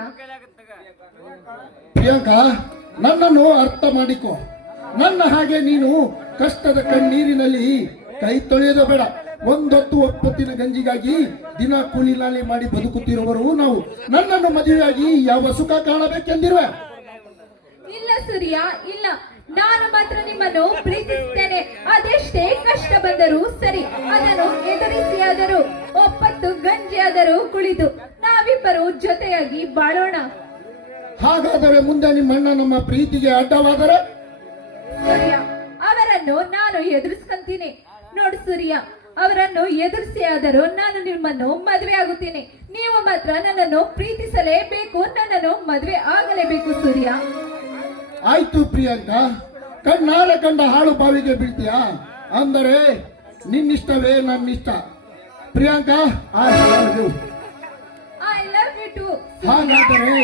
ಪ್ರಿಯಾಂಕಾ, ನನ್ನನ್ನು ಅರ್ಥ ಮಾಡಿಕೊ. ನನ್ನ ಹಾಗೆ ನೀನು ಕಷ್ಟದ ಕಣ್ಣೀರಿನಲ್ಲಿ ಕೈ ತೊಳೆಯೋದು ಬೇಡ. ಒಂದೊತ್ತು ಒಪ್ಪತ್ತಿನ ಗಂಜಿಗಾಗಿ ದಿನ ಕೂಲಿ ನಾಲಿ ಮಾಡಿ ಬದುಕುತ್ತಿರುವರು ನಾವು. ನನ್ನನ್ನು ಮದುವೆಯಾಗಿ ಯಾವ ಸುಖ ಕಾಣಬೇಕೆಂದಿರುವೆ? ಇಲ್ಲ ಸೂರ್ಯ, ಇಲ್ಲ. ನಾನು ಮಾತ್ರ ನಿಮ್ಮನ್ನು ಪ್ರೀತಿಸುತ್ತೇನೆ. ಅದೆಷ್ಟೇ ಕಷ್ಟ ಬಂದರೂ ಸರಿ, ಅದನ್ನು ಎದುರಿಸಿಯಾದರೂ ಒಪ್ಪತ್ತು ಗಂಜಿಯಾದರೂ ಕುಳಿತು ನಾವಿಬ್ಬರು ಜೊತೆಯಾಗಿ ಬಾಳೋಣ. ಹಾಗಾದರೆ ಮುಂದೆ ನಿಮ್ಮಣ್ಣ ನಮ್ಮ ಪ್ರೀತಿಗೆ ಅಡ್ಡವಾದರೆ? ಸೂರ್ಯ, ಅವರನ್ನು ನಾನು ಎದುರಿಸ್ಕೊಂತೀನಿ. ನೋಡು ಸೂರ್ಯ, ಅವರನ್ನು ಎದುರಿಸಿಯಾದರೂ ನಾನು ನಿಮ್ಮನ್ನು ಮದುವೆ ಆಗುತ್ತೀನಿ. ನೀವು ಮಾತ್ರ ನನ್ನನ್ನು ಪ್ರೀತಿಸಲೇಬೇಕು, ನನ್ನನ್ನು ಮದುವೆ ಆಗಲೇಬೇಕು ಸೂರ್ಯ. ಆಯ್ತು ಪ್ರಿಯಾಂಕಾ, ಕಣ್ಣಾರೆ ಕಂಡ ಹಾಳು ಬಾವಿಗೆ ಬೀಳ್ತೀಯಾ? ಅಂದರೆ ನಿನ್ನಿಷ್ಟವೇ ನನ್ನಿಷ್ಟ. Priyanka, I love you too. ಹಾಗಾದರೆ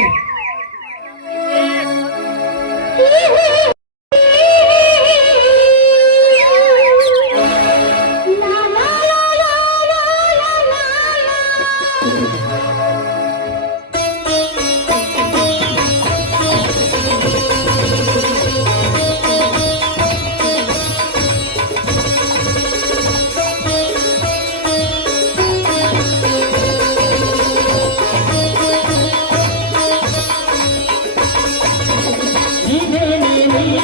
ನೀನೇ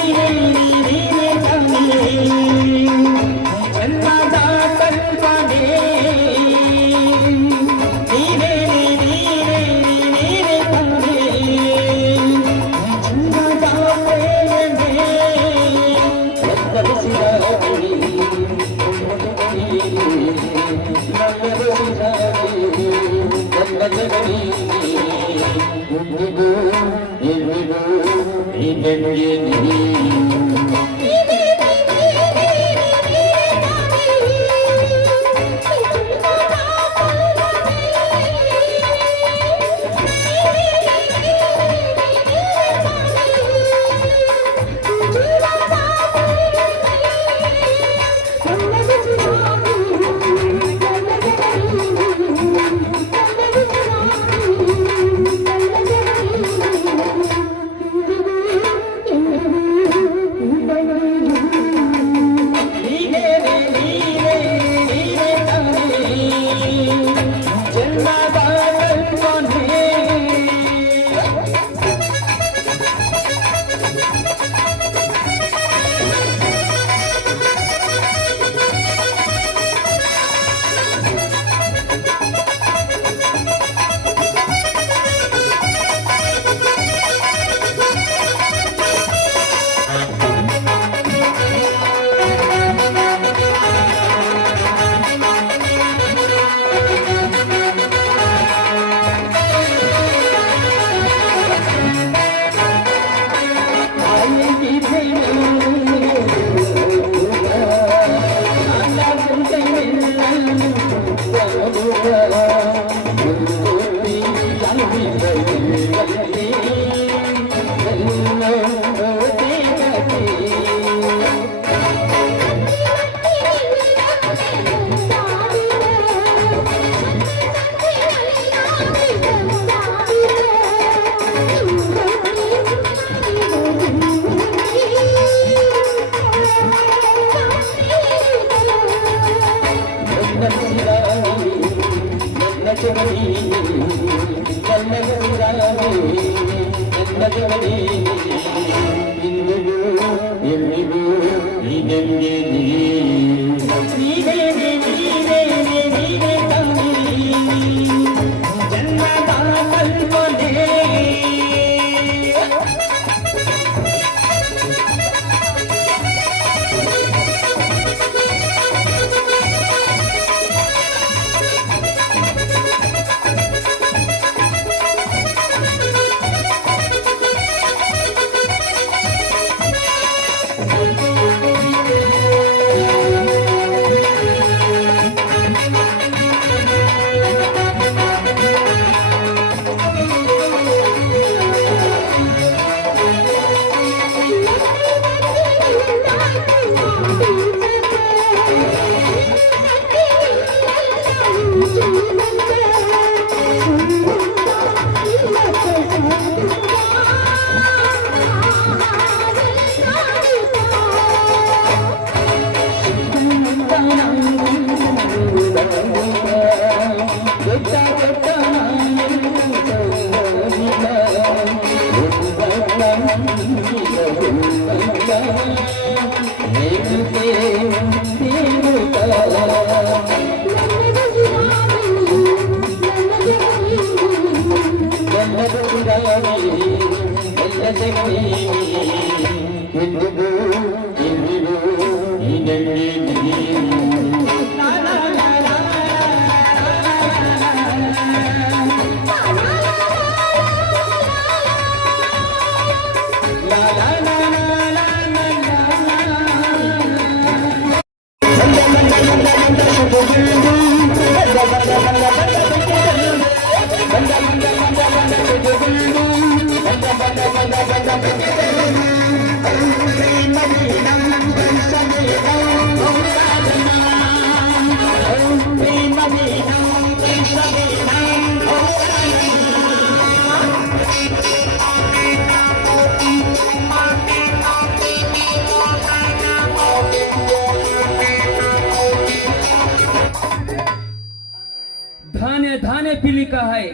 धाने धाने पीली का है,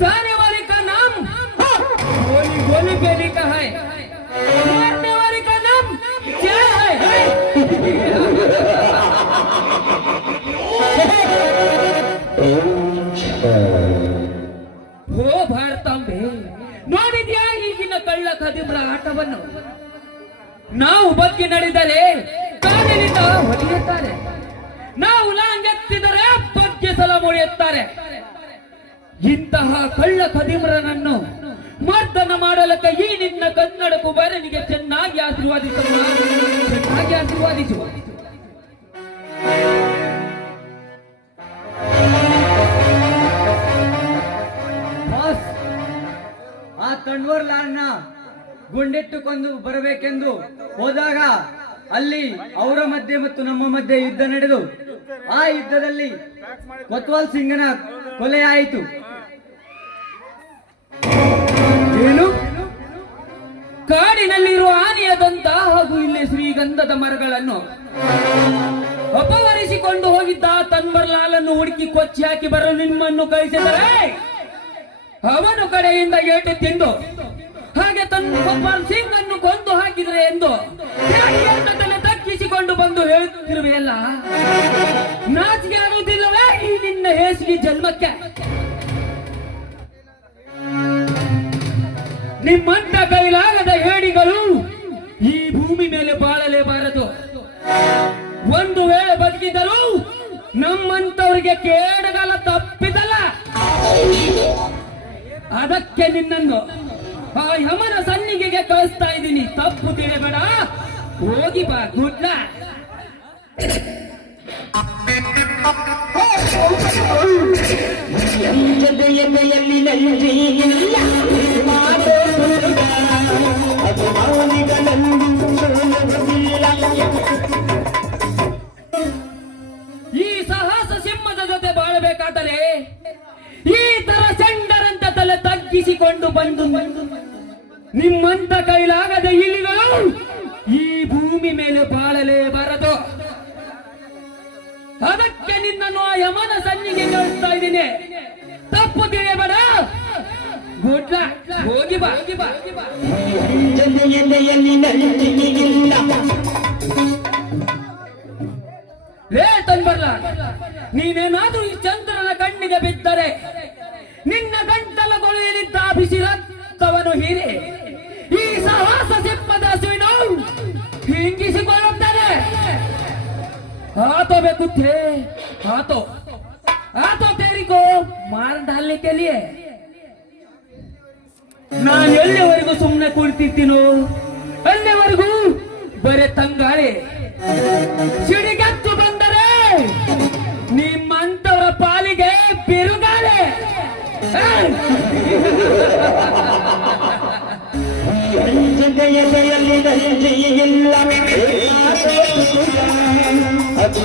दाने वाले का नाम गोली गोली पे लिखा है, मारने वाले का नाम क्या है? हो ಭಾರತಾಂಬೆ, ನೋಡಿದ್ಯಾ ಈಗಿನ ಕಳ್ಳ ಖದೀಮರ ಆಟವನ್ನು? ನಾವು ಬದುಕಿ ನಡೆದರೆ ಕಾಲಿನಿಂದ ಹೊಡೆಯುತ್ತಾರೆ, ನಾವು ಲಾಂಗೆತ್ತಿದರೆ ಬಗ್ಗೆ ಸಲ ಮುಡಿಯುತ್ತಾರೆ. ಇಂತಹ ಕಳ್ಳ ಖದೀಮರನನ್ನು ಮರ್ದನ ಮಾಡಲಕ್ಕ ಈ ನಿನ್ನ ಕನ್ನಡ ಕುಬಾರನಿಗೆ ಚೆನ್ನಾಗಿ ಆಶೀರ್ವಾದಿಸುವ, ಚೆನ್ನಾಗಿ ಆಶೀರ್ವಾದಿಸುವ. ಬಾಸ್, ಆ ತನ್ವರ್ ಲಾಲ್ನ ಗುಂಡಿಟ್ಟುಕೊಂಡು ಬರಬೇಕೆಂದು ಹೋದಾಗ ಅಲ್ಲಿ ಅವರ ಮಧ್ಯೆ ಮತ್ತು ನಮ್ಮ ಮಧ್ಯೆ ಯುದ್ಧ ನಡೆದು ಆ ಯುದ್ಧದಲ್ಲಿ ಕೊತ್ವಾಲ್ ಸಿಂಗನ ಕೊಲೆಯಾಯಿತು. ಏನು? ಕಾಡಿನಲ್ಲಿರುವ ಆನೆಯದಂತ ಹಾಗೂ ಇಲ್ಲಿ ಶ್ರೀಗಂಧದ ಮರಗಳನ್ನು ಅಪಹರಿಸಿಕೊಂಡು ಹೋಗಿದ್ದ ತನ್ವರ್ ಲಾಲನ್ನು ಹುಡುಕಿ ಕೊಚ್ಚಿ ಹಾಕಿ ಬರಲು ನಿಮ್ಮನ್ನು ಕಳಿಸಿದರೆ ಅವನು ಕಡೆಯಿಂದ ಏಟು ತಿಂದು ಹಾಗೆ ತನ್ವರ್ ಸಿಂಗ್ ಅನ್ನು ಕೊಂದು ಹಾಕಿದರೆ ಎಂದು ತಲೆ ತಗ್ಗಿಸಿಕೊಂಡು ಬಂದು ಹೇಳುತ್ತಿರುವೆಯಲ್ಲ, ನಾಚಿಕೆ ಆಗುವುದಿಲ್ಲವೇ ಈ ನಿನ್ನ ಹೇಸಿಗೆ ಜನ್ಮಕ್ಕೆ? ನಿಮ್ಮಂತ ಕೈಲಾಗದ ಹೇಡಿಗಳು ಈ ಭೂಮಿ ಮೇಲೆ ಬಾಳಲೇಬಾರದು. ಒಂದು ವೇಳೆ ಬದುಕಿದರೂ ನಮ್ಮಂತವರಿಗೆ ಕೇಡಗಾಲ ತಪ್ಪಿದಲ್ಲ. ಅದಕ್ಕೆ ನಿನ್ನನ್ನು ಆ ಯಮನ ಸನ್ನಿಗೆಗೆ ಕಳಿಸ್ತಾ ಇದ್ದೀನಿ. ತಪ್ಪು ತಿಳಿಬೇಡ, ಹೋಗಿ ಬಾ. ಗುಡ್ಲ ಜೊತೆಯಲ್ಲಿ ನಂಜಿಲ್ಲ ಮಾತೋ ಸುಳ್ಳ, ಅದು ಮಾನಿಗನಂದು ಸುಳ್ಳುವುದಿಲ್ಲ. ಈ ಸಾಹಸ ಸಿಂಹದ ಜೊತೆ ಬಾಳಬೇಕಾದರೆ ಈ ತರ ಚಂಡರಂತ ತಲೆ ತಗ್ಗಿಸಿಕೊಂಡು ಬಂದು ನಿಮ್ಮಂತ ಕೈಲಾಗದ ಇಲಿಗಳು ಈ ಭೂಮಿ ಮೇಲೆ ಬಾಳಲೇಬಾರದು. ಅದಕ್ಕೆ ನಿನ್ನನ್ನು ಆ ಯಮನ ಸನ್ನಿಗೆ ಕಳಿಸ್ತಾ ಇದ್ದೀನಿ. ತಪ್ಪು ತಿಳಿಯಬೇಡ. ಗುಡ್ಲ ಹೋಗಿ ಬಾ. ಜೊತೆಯಲ್ಲಿ ನಂಟಿಗಿಲ್ಲ ಲೇ ತಂಬರ್ಲ, ನೀನೇನಾದ್ರೂ ಈ ಚಂದ್ರನ ಕಣ್ಣಿಗೆ ಬಿದ್ದರೆ ನಿನ್ನ ಗಂಟಲ ಕೊಳೆಯಲಿದ್ದ ಬಿಸಿ ರಕ್ತವನ್ನು ಹೀರಿ ಈ ಸಾಹಸ ಸಿಂಹದ ಸುಯ್ನು ಹಿಂಗಿಸಿಕೊಳ್ಳುತ್ತದೆ. ಆತೋ ಬೇಕು थे ಆತೋ तेरी को मार डालने के लिए ನಾನು ಎಲ್ಲಿವರೆಗೂ ಸುಮ್ಮನೆ ಕುಳಿತಿರ್ತೀನೋ ಅಲ್ಲಿವರೆಗೂ ಬರೇ ತಂಗಾಳಿ. ಸಿಡಿಗತ್ತು ಬಂದರೆ ನಿಮ್ಮಂತವರ ಪಾಲಿಗೆ ಬಿರುಗಾಳೆ. ಜೊತೆಯಲ್ಲಿ ನಂಟಿಗಿಲ್ಲ ಅದು